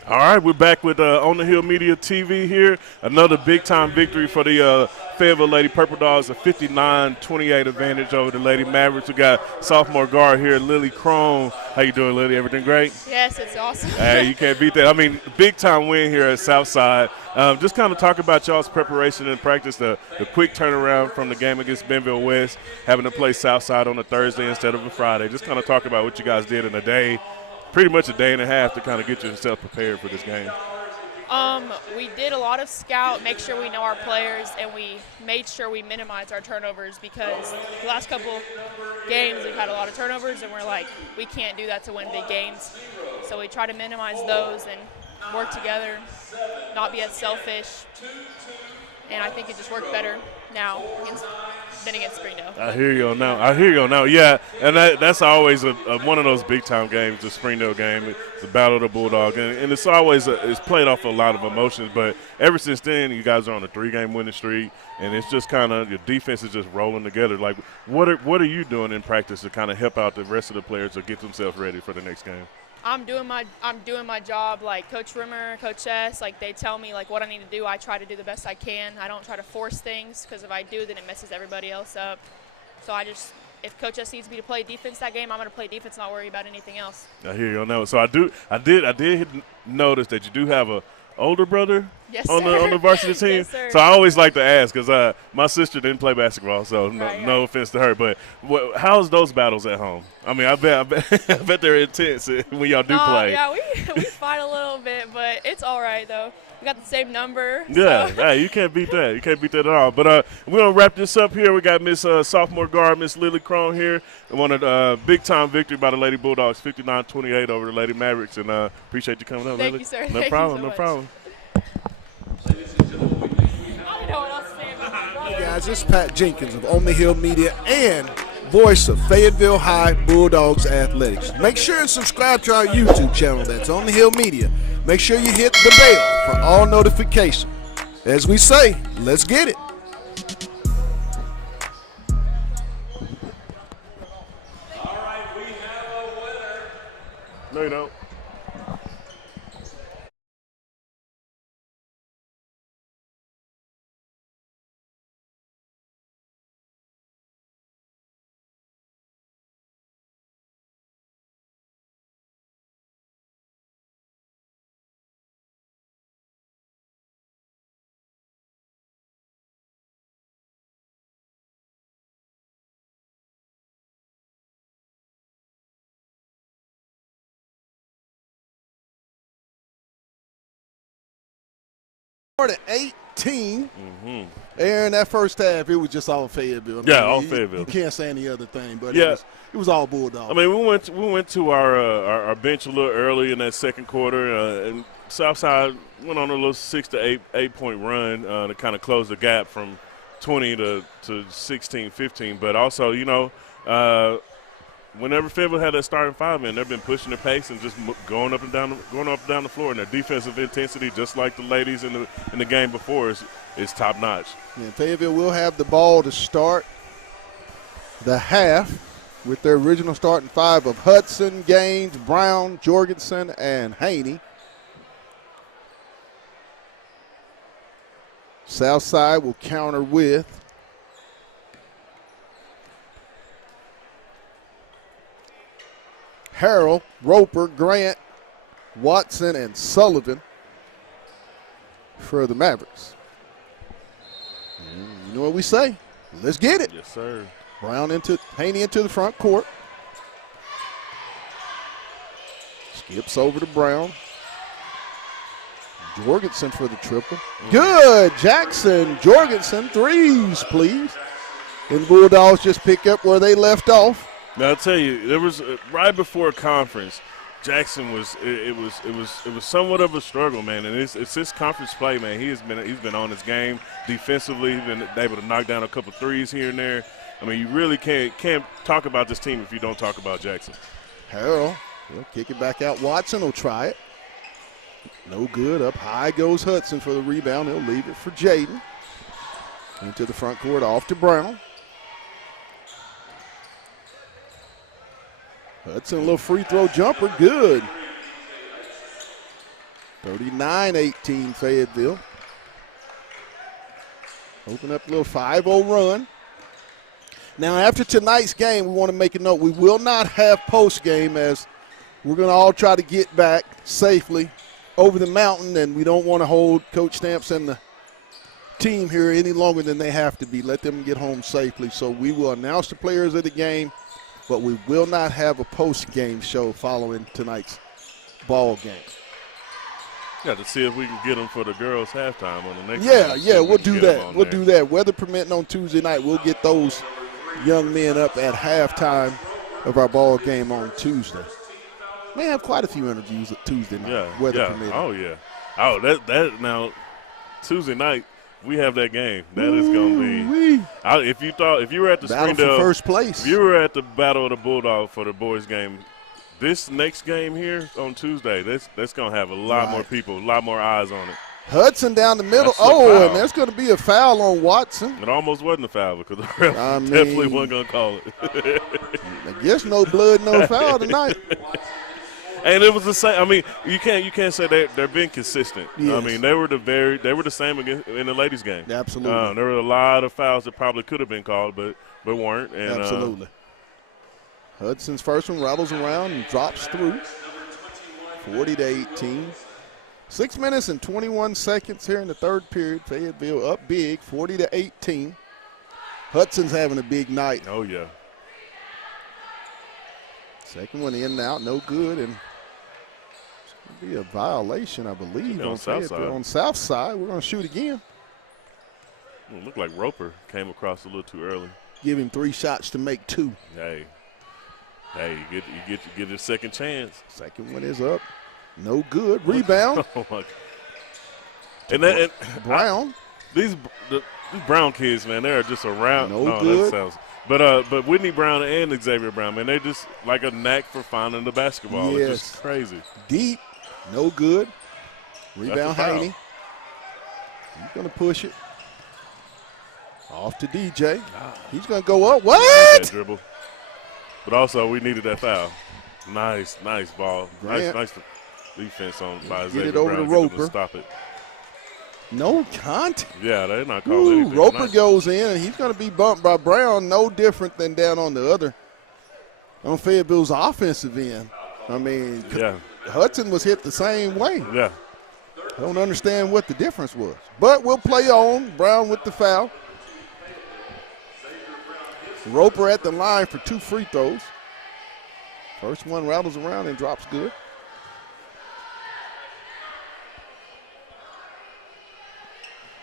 All right, we're back with On the Hill Media TV here. Another big-time victory for the Fayetteville Lady Purple Dogs, a 59-28 advantage over the Lady Mavericks. We got sophomore guard here, Lily Crone. How you doing, Lily? Everything great? Yes, it's awesome. Hey, you can't beat that. I mean, big-time win here at Southside. Just kind of talk about y'all's preparation and practice, the quick turnaround from the game against Benville West, having to play Southside on a Thursday instead of a Friday. Just kind of talk about what you guys did in a day, pretty much a day and a half to kind of get yourself prepared for this game. We did a lot of scout, make sure we know our players, and we made sure we minimize our turnovers because the last couple games we've had a lot of turnovers, and we're like, we can't do that to win big games. So we try to minimize those and work together, not be as selfish, and I think it just worked better now than against Springdale. I hear you on now. Yeah, and that's always one of those big-time games, the Springdale game, the Battle of the Bulldogs, and it's always it's played off a lot of emotions. But ever since then, you guys are on a 3-game winning streak, and it's just kind of your defense is just rolling together. Like, what are you doing in practice to kind of help out the rest of the players to get themselves ready for the next game? I'm doing my job. Like Coach Rimmer, Coach S, like they tell me like what I need to do. I try to do the best I can. I don't try to force things because if I do, then it messes everybody else up. So if Coach S needs me to play defense that game, I'm going to play defense, not worry about anything else. I hear you on that one. So I did notice that you do have a older brother on the varsity team. Yes, sir. So I always like to ask because my sister didn't play basketball, so no offense to her. But how's those battles at home? I mean, I bet they're intense when y'all do play. Yeah, we fight a little bit, but it's all right though. We got the same number. Yeah, so. hey, you can't beat that. You can't beat that at all. But we're going to wrap this up here. We got Miss sophomore guard, Miss Lily Crone here. And won a big-time victory by the Lady Bulldogs, 59-28 over the Lady Mavericks. And appreciate you coming up, Lily. Thank you, sir. No Thank problem, you so no problem. I don't know what else to say about my brother. Hey guys, this is Pat Jenkins of On the Hill Media and voice of Fayetteville High Bulldogs Athletics. Make sure and subscribe to our YouTube channel. That's On the Hill Media. Make sure you hit the bell for all notifications. As we say, let's get it. All right, we have a winner. No, you don't. At 18, Aaron, that first half, it was just all Fayetteville. All Fayetteville. You can't say any other thing, but Yeah. it was all Bulldogs. I mean, we went to our bench a little early in that second quarter, and Southside went on a little 6 to 8 point run to kind of close the gap from 20 to 16, 15. But also, whenever Fayetteville had that starting five man, they've been pushing the pace and just going up and down the floor. And their defensive intensity, just like the ladies in the game before, is top notch. And Fayetteville will have the ball to start the half with their original starting five of Hudson, Gaines, Brown, Jorgensen, and Haney. Southside will counter with Harrell, Roper, Grant, Watson, and Sullivan for the Mavericks. And you know what we say? Let's get it. Yes, sir. Haney into the front court. Skips over to Brown. Jorgensen for the triple. Good. Jackson, Jorgensen, threes, please. And Bulldogs just pick up where they left off. Now, I'll tell you, there was right before conference, Jackson was somewhat of a struggle, man. And it's his conference play, man. He's been on his game defensively. He's been able to knock down a couple threes here and there. I mean, you really can't talk about this team if you don't talk about Jackson. Harrell will kick it back out. Watson will try it. No good. Up high goes Hudson for the rebound. He'll leave it for Jaden. Into the front court, off to Brown. Hudson, a little free throw jumper. Good. 39-18 Fayetteville. Open up a little 5-0 run. Now, after tonight's game, we want to make a note. We will not have post-game as we're going to all try to get back safely over the mountain, and we don't want to hold Coach Stamps and the team here any longer than they have to be. Let them get home safely. So we will announce the players of the game, but we will not have a post-game show following tonight's ball game. Got to see if we can get them for the girls' halftime on the next. Yeah, we'll do that. We'll do that. Weather permitting on Tuesday night, we'll get those young men up at halftime of our ball game on Tuesday. May have quite a few interviews at Tuesday night, weather permitting. Oh, yeah. Oh, that now, Tuesday night, we have that game. That is going to be. If you were at the battle Springdale for first place, if you were at the Battle of the Bulldogs for the boys' game, this next game here on Tuesday, that's going to have a lot more people, a lot more eyes on it. Hudson down the middle. And there's going to be a foul on Watson. It almost wasn't a foul because the ref definitely wasn't going to call it. I guess no blood, no foul tonight. And it was the same. I mean, you can't say they're being consistent. Yes. I mean, they were the same in the ladies' game. Absolutely. There were a lot of fouls that probably could have been called, but weren't. And, absolutely. Hudson's first one rattles around and drops through. 40-18. 6 minutes and 21 seconds here in the third period. Fayetteville up big, 40-18. Hudson's having a big night. Oh, yeah. Second one in and out, no good. And it's going to be a violation, I believe, on Southside. On Southside. We're going to shoot again. It looked like Roper came across a little too early. Give him 3 shots to make 2. Hey, you get a second chance. Second one is up. No good. Rebound. Oh, my God. And Brown. These Brown kids, man, they're just around. No good. That sounds. But Whitney Brown and Xavier Brown, man, they just like a knack for finding the basketball. Yes. It's just crazy. Deep. No good. Rebound Haney. He's going to push it. Off to DJ. He's going to go up. What? That dribble. But also, we needed that foul. Nice ball. Nice defense by Get Xavier it over Brown. to Roper. To stop it. No contact. Yeah, they're not calling anything. Roper goes in, and he's going to be bumped by Brown. No different than down on the other. On Fayetteville's offensive end. I mean, Hudson was hit the same way. Yeah. I don't understand what the difference was. But we'll play on. Brown with the foul. Roper at the line for 2 free throws. First one rattles around and drops good.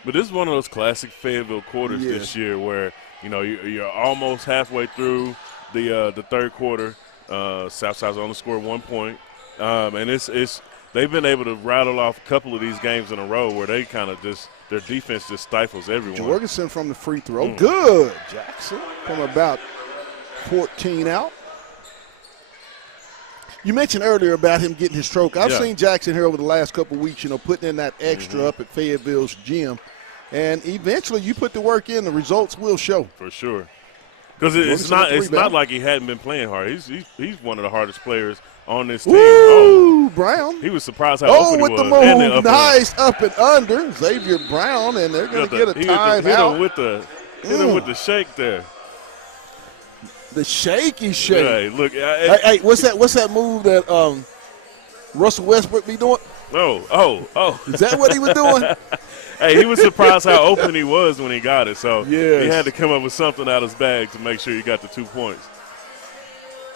But this is one of those classic Fayetteville quarters this year where, you're almost halfway through the third quarter. Southside's only scored 1 point. And they've been able to rattle off a couple of these games in a row where they kind of their defense just stifles everyone. Jorgensen from the free throw. Good. Jackson from about 14 out. You mentioned earlier about him getting his stroke. I've seen Jackson here over the last couple of weeks, putting in that extra up at Fayetteville's gym. And eventually you put the work in, the results will show. For sure. Because it's not like he hadn't been playing hard. He's one of the hardest players on this team. Ooh, Brown. He was surprised how open he was. With the move. Nice up and under. Xavier Brown, and they're going to get a timeout. Hit him with the shake there. The shaky shake. Yeah, look. Hey, what's that move that Russell Westbrook be doing? Oh. Is that what he was doing? Hey, he was surprised how open he was when he got it. So he yes. had to come up with something out of his bag to make sure he got the 2 points.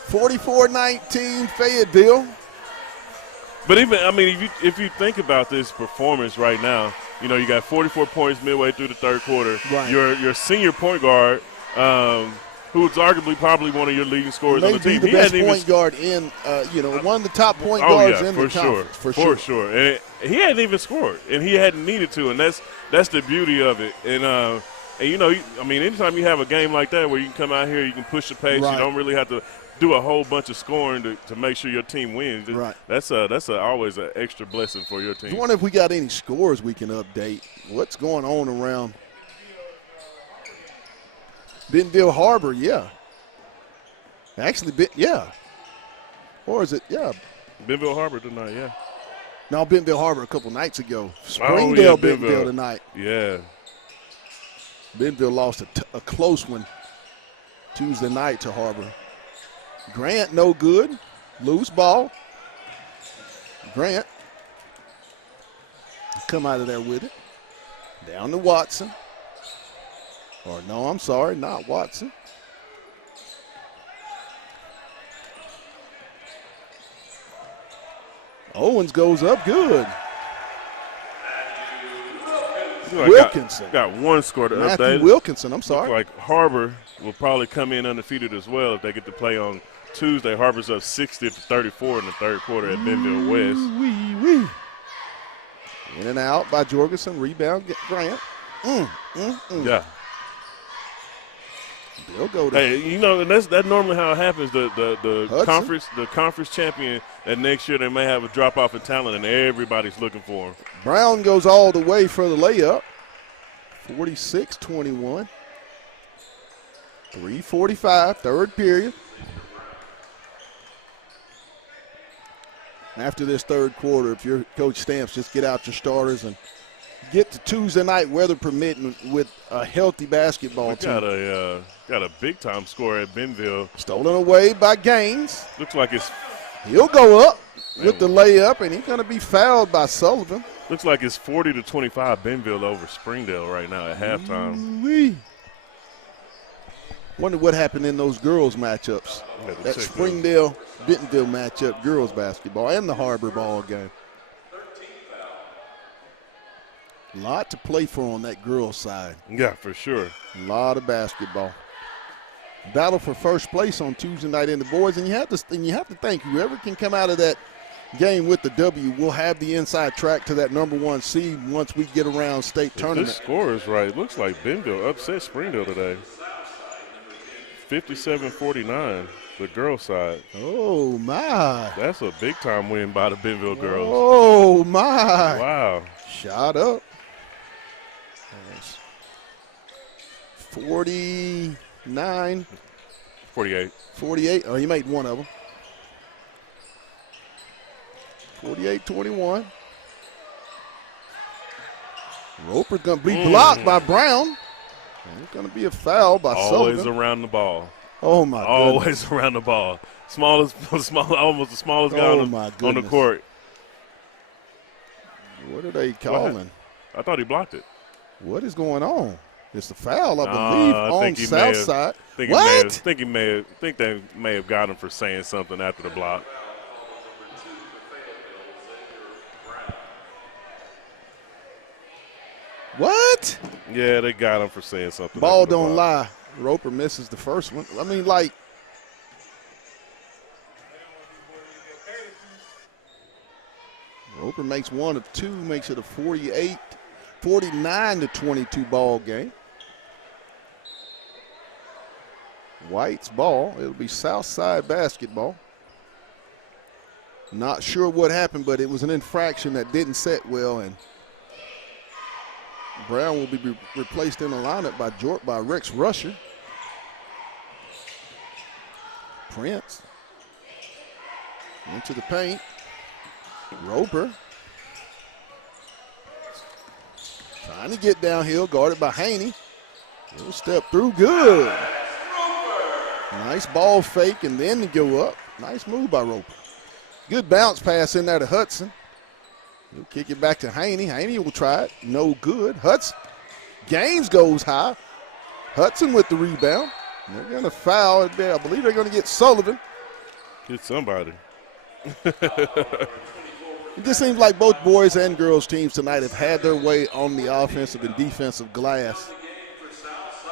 44-19 Fayetteville. But if you think about this performance right now, you got 44 points midway through the third quarter. Right. Your senior point guard, who's arguably probably one of your leading scorers on the team. He best point guard in, one of the top point guards in the conference. For sure. And he hadn't even scored, and he hadn't needed to, and that's the beauty of it. And anytime you have a game like that where you can come out here, you can push the pace, right. You don't really have to do a whole bunch of scoring to make sure your team wins. Right. That's always an extra blessing for your team. I wonder if we got any scores we can update. What's going on around Bentonville Harbor? Yeah. Actually, Or is it? Yeah. Bentonville Harbor tonight, yeah. No, Bentonville Harbor a couple nights ago. Springdale, Bentonville tonight. Yeah. Bentonville lost a close one Tuesday night to Harbor. Grant, no good. Loose ball. Grant come out of there with it. Down to Watson. Or no, I'm sorry, not Watson. Owens goes up good. Wilkinson. Got one score to Matthew update. Wilkinson, I'm sorry. Looks like Harbor will probably come in undefeated as well if they get to play on Tuesday. Harbor's up 60-34 in the third quarter at Bentonville West. In and out by Jorgensen. Rebound, Grant. Yeah. They'll go to Hey, and that's normally how it happens. The Hudson. conference champion, and next year they may have a drop off in talent, and everybody's looking for him. Brown goes all the way for the layup. 46-21. 3:45, third period. After this third quarter, if you're Coach Stamps, just get out your starters and get to Tuesday night, weather permitting, with a healthy basketball team. Got a big time score at Bentonville. Stolen away by Gaines. Looks like it's He'll go up with the layup, and he's going to be fouled by Sullivan. Looks like it's 40-25 Bentonville over Springdale right now at halftime. Ooh-wee. Wonder what happened in those girls matchups. That Springdale-Bentonville matchup, girls basketball, and the Harbor ball game. A lot to play for on that girls side. Yeah, for sure. A lot of basketball. Battle for first place on Tuesday night in the boys, and you have to think whoever can come out of that game with the W will have the inside track to that number one seed once we get around state tournament. This score is right. Looks like Bentonville upset Springdale today. 57-49, the girls side. Oh, my. That's a big-time win by the Bentonville girls. Oh, my. Wow. Shot up. 49. 48. 48. Oh, he made one of them. 48-21. Roper's going to be blocked by Brown. It's going to be a foul by Always Sullivan. around the ball. Oh, my goodness. Always around the ball. Almost the smallest guy on the court. What are they calling? I thought he blocked it. What is going on? It's a foul, I believe, on Southside. I think they may have got him for saying something after the block. What? Yeah, they got him for saying something. Ball don't lie. Roper misses the first one. I mean, like, Roper makes one of two, makes it a 49-22 ball game. White's ball. It'll be Southside basketball. Not sure what happened, but it was an infraction that didn't set well, and Brown will be replaced in the lineup by Rex Rusher. Prince into the paint. Roper trying to get downhill, guarded by Haney. He'll step through, good. Nice ball fake and then to go up. Nice move by Roper. Good bounce pass in there to Hudson. He'll kick it back to Haney. Haney will try it. No good. Hudson. Gaines goes high. Hudson with the rebound. They're going to foul it there. I believe they're going to get Sullivan. Get somebody. It just seems like both boys and girls teams tonight have had their way on the offensive and defensive glass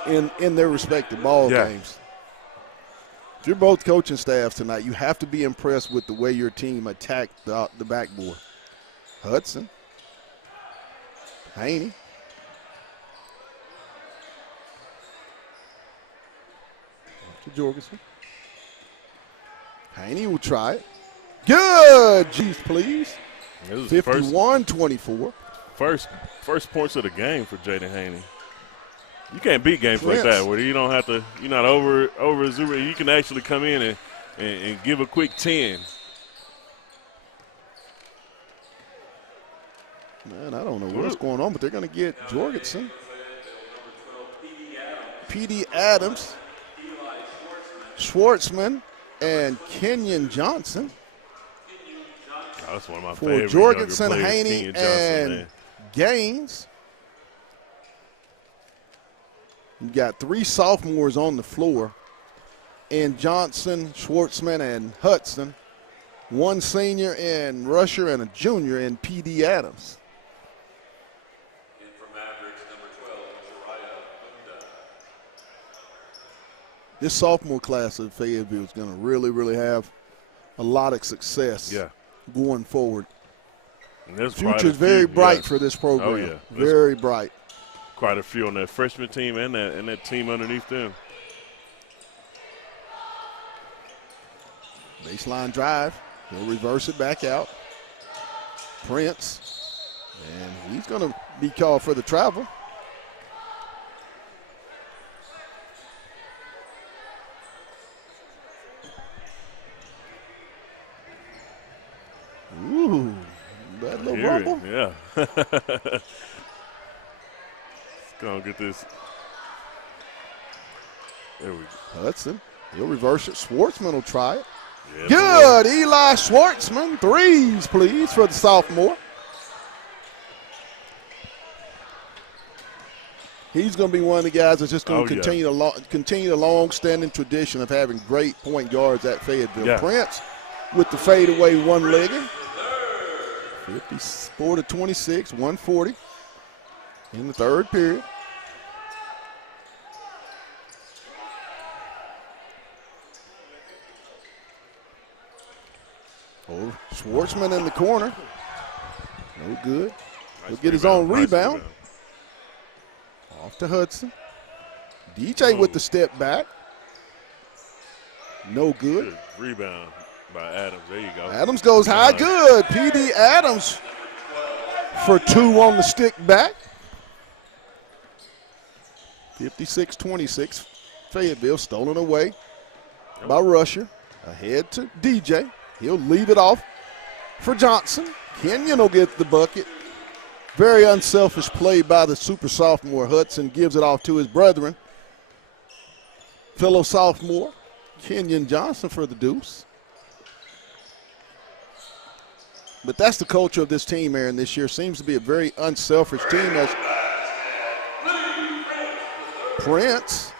in their respective ball games. If you're both coaching staffs tonight, you have to be impressed with the way your team attacked the backboard. Hudson. Haney. To Jorgensen. Haney will try it. Good. Jeez, please. 51-24. First points of the game for Jaden Haney. You can't beat games like that where you don't have to, you're not over zero. You can actually come in and give a quick 10. Man, I don't know what's going on, but they're going to get Jorgensen, P.D. Adams, Schwartzman, and Kenyon Johnson. Oh, that's one of my for favorite Jorgensen, younger players, Haney, Kenyon Johnson, and Gaines. You got 3 sophomores on the floor, and Johnson, Schwartzman, and Hudson. 1 senior in Rusher and a junior in P.D. Adams. And for Mavericks, number 12, This sophomore class of Fayetteville is going to really, really have a lot of success going forward. The future is very bright for this program. Oh, yeah. Very bright. Quite a few on that freshman team and that team underneath them. Baseline drive. He'll reverse it back out. Prince. And he's going to be called for the travel. Ooh, that little rumble. Yeah. Let's go and get this. There we go. Hudson. He'll reverse it. Schwartzman will try it. Yeah, Good. Boy. Eli Schwartzman. 3s, please, for the sophomore. He's going to be one of the guys that's just going to continue the long-standing tradition of having great point guards at Fayetteville. Yeah. Prince with the fadeaway one-legger. 54-26, 140 in the third period. Oh, Schwartzman in the corner. No good. He'll get his own rebound. Off to Hudson. DJ with the step back. No good. Good rebound by Adams. There you go. Adams goes high. Good. P.D. Adams for 2 on the stick back. 56-26. Fayetteville stolen away by Rusher. Ahead to DJ. He'll leave it off for Johnson. Kenyon will get the bucket. Very unselfish play by the super sophomore. Hudson gives it off to his brethren. Fellow sophomore, Kenyon Johnson for the deuce. But that's the culture of this team, Aaron, this year. Seems to be a very unselfish team. As Prince,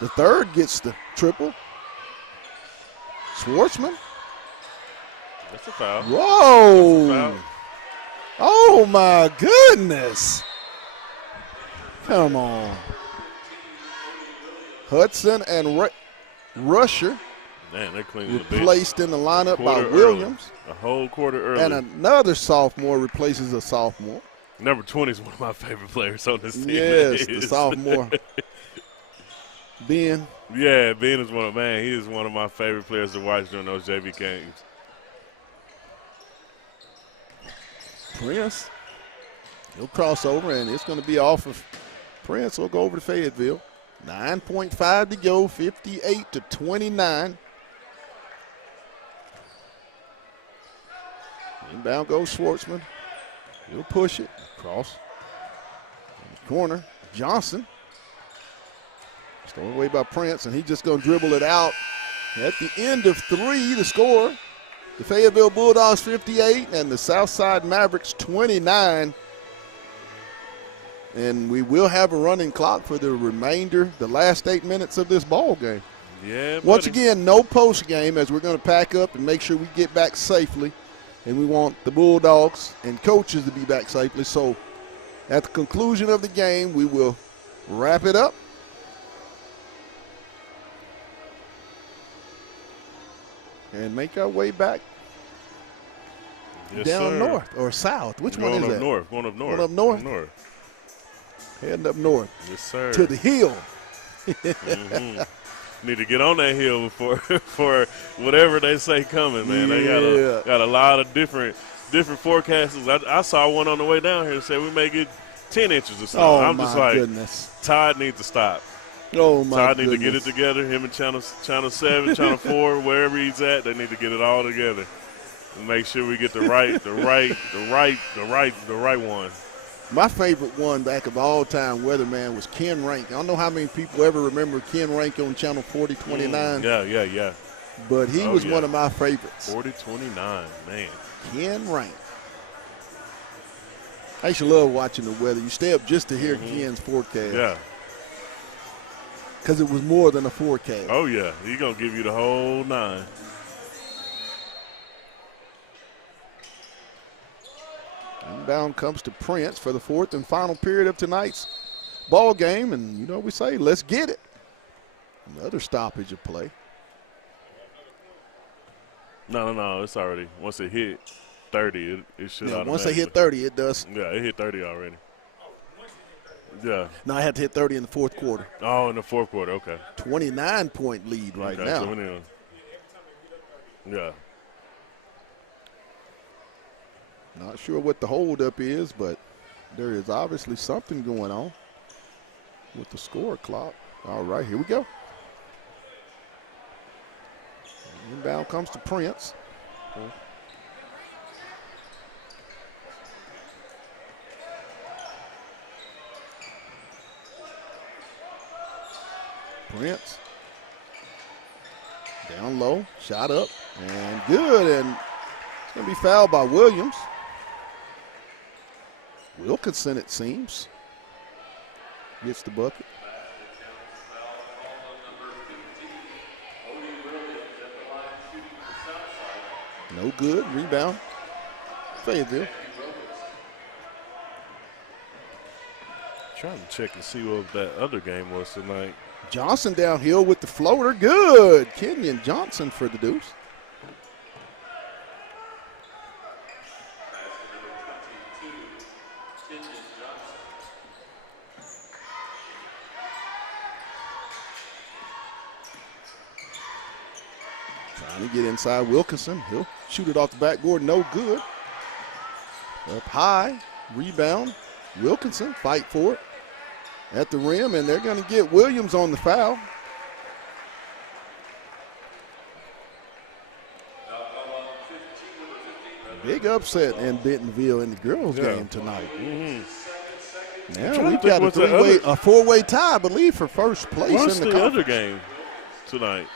the third, gets the triple. Schwartzman. That's a foul. Whoa. That's a foul. Oh, my goodness. Come on. Hudson and Rusher Man, they're cleaning the bench. replaced in the lineup by Quarter Williams. Early. A whole quarter early. And another sophomore replaces a sophomore. Number 20 is one of my favorite players on this team. Yes, the sophomore. Ben. Yeah, Ben is he is one of my favorite players to watch during those JV games. Prince. He'll cross over, and it's going to be off of Prince. Will go over to Fayetteville. 9.5 to go, 58-29. Inbound goes Schwartzman. He'll push it. Cross. In the corner. Johnson. Stolen away by Prince, and he's just going to dribble it out. At the end of 3, the score. The Fayetteville Bulldogs 58 and the Southside Mavericks 29. And we will have a running clock for the remainder, the last 8 minutes of this ball game. Yeah, buddy. Once again, no post game, as we're going to pack up and make sure we get back safely. And we want the Bulldogs and coaches to be back safely. So at the conclusion of the game, we will wrap it up. And make our way back down north or south. Which one is that? Going up north. Going up north? Heading up north. Yes, sir. To the hill. Need to get on that hill for whatever they say coming, man. They got a lot of different forecasters. I saw one on the way down here that said we may get 10 inches or something. I'm just like, goodness. Todd needs to stop. Oh, my Todd goodness. needs to get it together. Him and Channel 7, Channel 4, wherever he's at, they need to get it all together. Make sure we get the right one. My favorite one back of all time weatherman was Ken Rank. I don't know how many people ever remember Ken Rank on Channel 4029. Yeah. But he was one of my favorites. 4029, man. Ken Rank. I used to love watching the weather. You stay up just to hear Ken's forecast. Yeah. Because it was more than a forecast. Oh, yeah. He's going to give you the whole 9. Inbound comes to Prince for the fourth and final period of tonight's ball game. And you know what we say, let's get it. Another stoppage of play. No. It's already, once it hit 30, it should automatically. Once they hit 30, it does. Yeah, it hit 30 already. Yeah. No, I had to hit 30 in the fourth quarter. Oh, in the fourth quarter, okay. 29-point lead right now. So yeah. Not sure what the holdup is, but there is obviously something going on with the score clock. All right, here we go. Inbound comes to Prince. Prince. Down low, shot up, and good. And it's going to be fouled by Williams. Wilkinson, it seems, gets the bucket. No good. Rebound. Fayetteville. Trying to check and see what that other game was tonight. Johnson downhill with the floater. Good. Kenyon Johnson for the deuce. Trying to get inside Wilkinson. He'll shoot it off the backboard. No good. Up high. Rebound. Wilkinson fight for it at the rim, and they're going to get Williams on the foul. Big upset in Bentonville in the girls' game tonight. Now we've got a four-way tie, I believe, for first place What's in the the conference. other game tonight?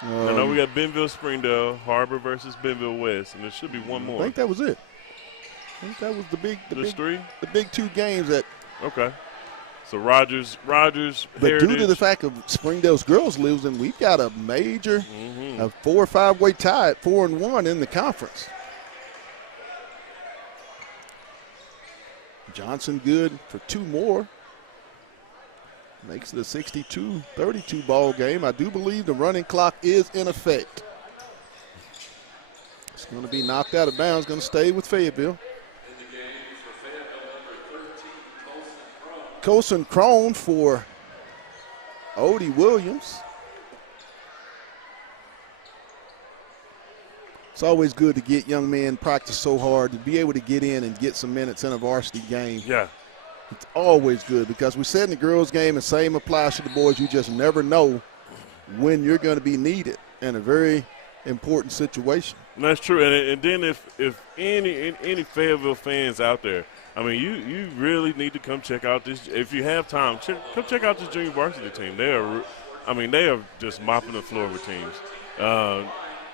I know we got Bentonville Springdale, Harbor versus Bentonville West, and there should be one more. I think that was it. I think that was the big two games that. Okay. So Rogers, But Heritage. due to the fact of Springdale's girls losing, we've got a major, a 4 or 5 way tie at 4-1 in the conference. Johnson good for 2 more. Makes it a 62-32 ball game. I do believe the running clock is in effect. It's going to be knocked out of bounds. Going to stay with Fayetteville. Colson Crone for Odie Williams. It's always good to get young men practice so hard to be able to get in and get some minutes in a varsity game. Yeah. It's always good because we said in the girls' game, the same applies to the boys. You just never know when you're going to be needed in a very important situation. That's true. And then if any Fayetteville fans out there, I mean, you really need to come check out this. If you have time, come check out this junior varsity team. They are just mopping the floor with teams.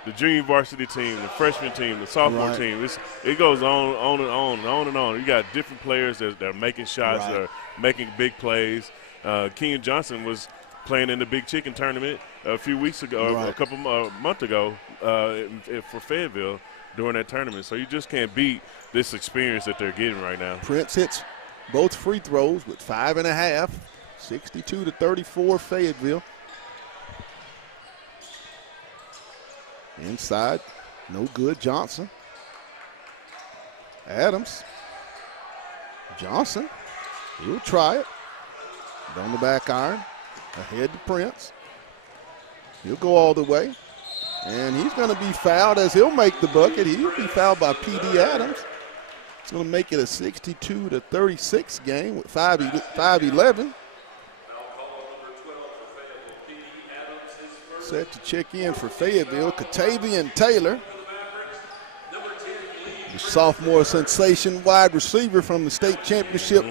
The junior varsity team, the freshman team, the sophomore team. It goes on and on and on and on. You got different players that are making shots, that are making big plays. Kenyon Johnson was playing in the Big Chicken tournament a few weeks ago, a month ago, for Fayetteville during that tournament. So you just can't beat this experience that they're getting right now. Prince hits both free throws with 5.5, 62-34 Fayetteville. Inside, no good. Johnson. Adams. Johnson. He'll try it. On the back iron. Ahead to Prince. He'll go all the way. And he's going to be fouled as he'll make the bucket. He'll be fouled by P.D. Adams. It's going to make it a 62-36 game with 5:11. Set to check in for Fayetteville, Katavian Taylor. The sophomore sensation wide receiver from the state championship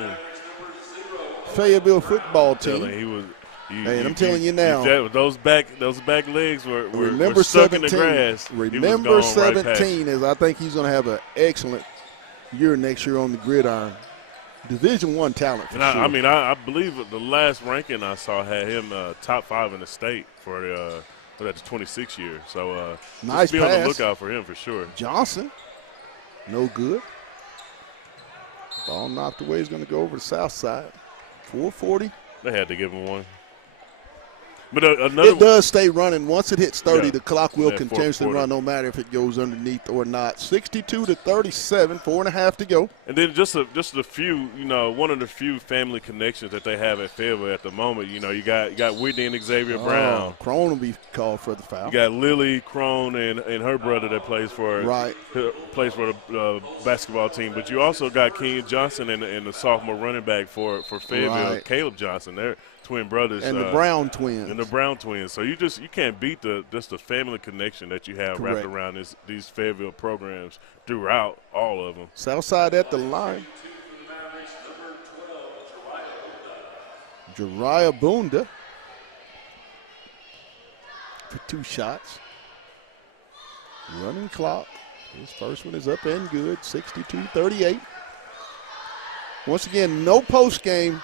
Fayetteville football team. He was. I'm telling you now. Those back legs were remember stuck 17, in the grass. Remember 17 right as I think he's going to have an excellent year next year on the gridiron. Division I talent for sure. I believe the last ranking I saw had him top 5 in the state for that 26 year. So nice be pass. on the lookout for him for sure. Johnson, no good. Ball knocked away. He's going to go over to Southside. 440. They had to give him one. But it does stay running. Once it hits 30, the clock will continuously 440. run, no matter if it goes underneath or not. 62-37, 4.5 to go. And then just a few, one of the few family connections that they have at Fayetteville at the moment. You got Whitney and Xavier Brown. Crone will be called for the foul. You got Lily Crone and her brother that plays for the basketball team. But you also got King Johnson and the sophomore running back for Fayetteville, Caleb Johnson. They're twin brothers. And the Brown twins. And the Brown twins. So you can't beat the family connection that you have wrapped around these Fayetteville programs throughout all of them. Southside at the line. Jariah Bunda for 2 shots. Running clock. His first one is up and good, 62-38. Once again, no post game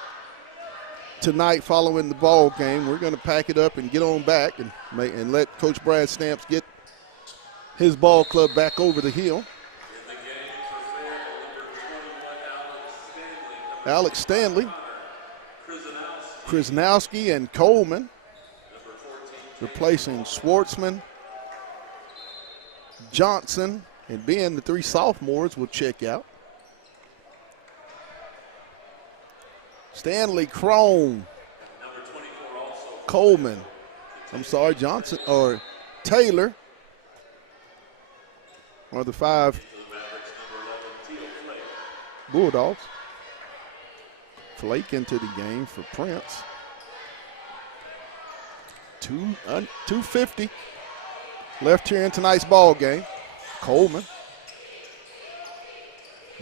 tonight following the ball game. We're going to pack it up and get on back and let Coach Brad Stamps get his ball club back over the hill. Alex Stanley, Krasnowski, and Coleman replacing Schwartzman, Johnson, and Ben. The 3 sophomores will check out. Stanley, Crone, Coleman, Johnson, or Taylor are the 5 Bulldogs. Flake into the game for Prince. 2:50 left here in tonight's ball game. Coleman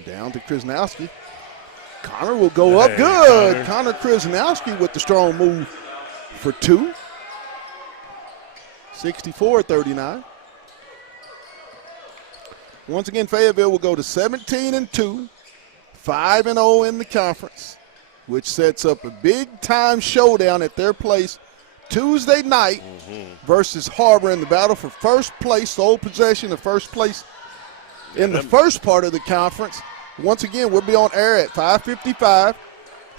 down to Krasnowski. Connor will go up good. Connor Krasnowski with the strong move for 2. 64-39. Once again, Fayetteville will go to 17-2, 5-0 in the conference, which sets up a big-time showdown at their place Tuesday night versus Harbor in the battle for first place, sole possession of first place in the first part of the conference. Once again, we'll be on air at 5:55,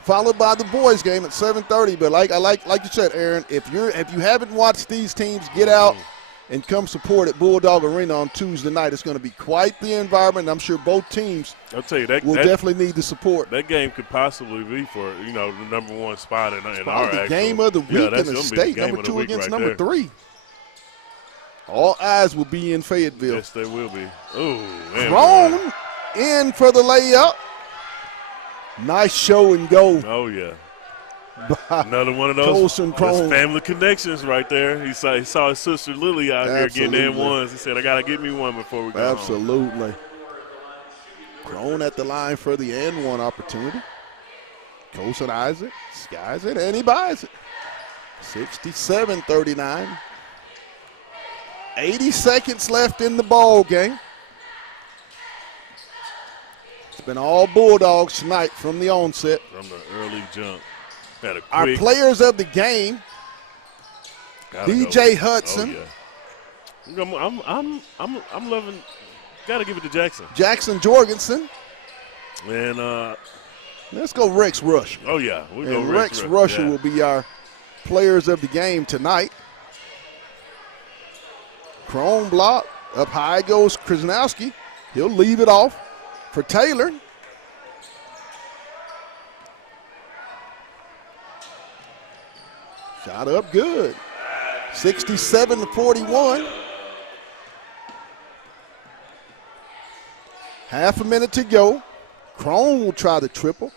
followed by the boys game at 7:30. But like you said, Aaron, if you haven't watched these teams, get out and come support at Bulldog Arena on Tuesday night. It's going to be quite the environment. I'm sure both teams will definitely need the support. That game could possibly be for the number 1 spot in our the game of the week in the state, number 2 against number 3. All eyes will be in Fayetteville. Yes, they will be. Oh, man. Crone in for the layup. Nice show and go. Oh, yeah. Another one of those family connections right there. He saw his sister Lily out here getting in ones. He said, I got to get me one before we go home. Absolutely. Crone at the line for the and one opportunity. Colson Isaac skies it, and he buys it. 67-39. 80 seconds left in the ball game. It's been all Bulldogs tonight from the onset. From the early jump. Our players of the game, DJ Hudson. Oh, yeah. I'm loving. Got to give it to Jackson. Jackson Jorgensen. And let's go Rex Rush. Oh yeah, we'll go Rex Rusher will be our players of the game tonight. Crone block up high goes Krasnowski. He'll leave it off for Taylor. Shot up good. 67-41. Half a minute to go. Crone will try the triple.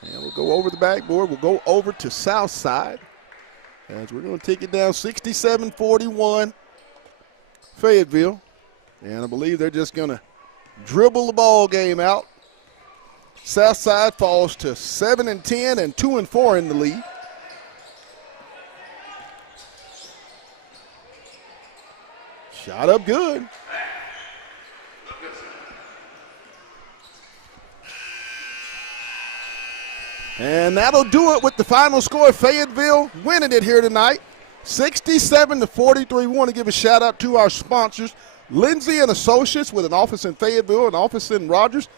And we'll go over the backboard. We'll go over to Southside. As we're going to take it down 67-41. Fayetteville. And I believe they're just going to dribble the ball game out. Southside falls to 7-10 and 2-4 in the lead. Shot up good. And that'll do it with the final score. Fayetteville winning it here tonight, 67-43. We want to give a shout out to our sponsors, Lindsay and Associates, with an office in Fayetteville, an office in Rogers,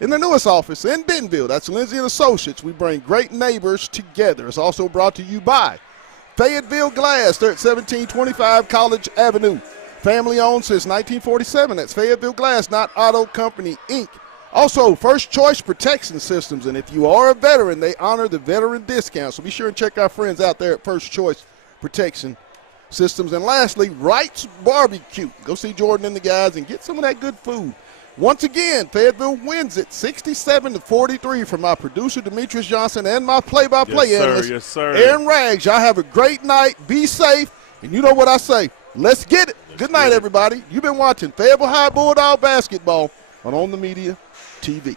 in their newest office in Bentonville. That's Lindsay and Associates. We bring great neighbors together. It's also brought to you by Fayetteville Glass. They're at 1725 College Avenue. Family owned since 1947. That's Fayetteville Glass, not Auto Company, Inc. Also, First Choice Protection Systems, and if you are a veteran, they honor the veteran discount. So be sure and check our friends out there at First Choice Protection Systems. And lastly, Wright's Barbecue. Go see Jordan and the guys and get some of that good food. Once again, Fayetteville wins it 67-43 from my producer, Demetrius Johnson, and my play-by-play analyst, yes, sir. Aaron Rags. Y'all have a great night. Be safe. And you know what I say. Let's get it. Good night, everybody. You've been watching Fayetteville High Bulldog basketball on the Media TV.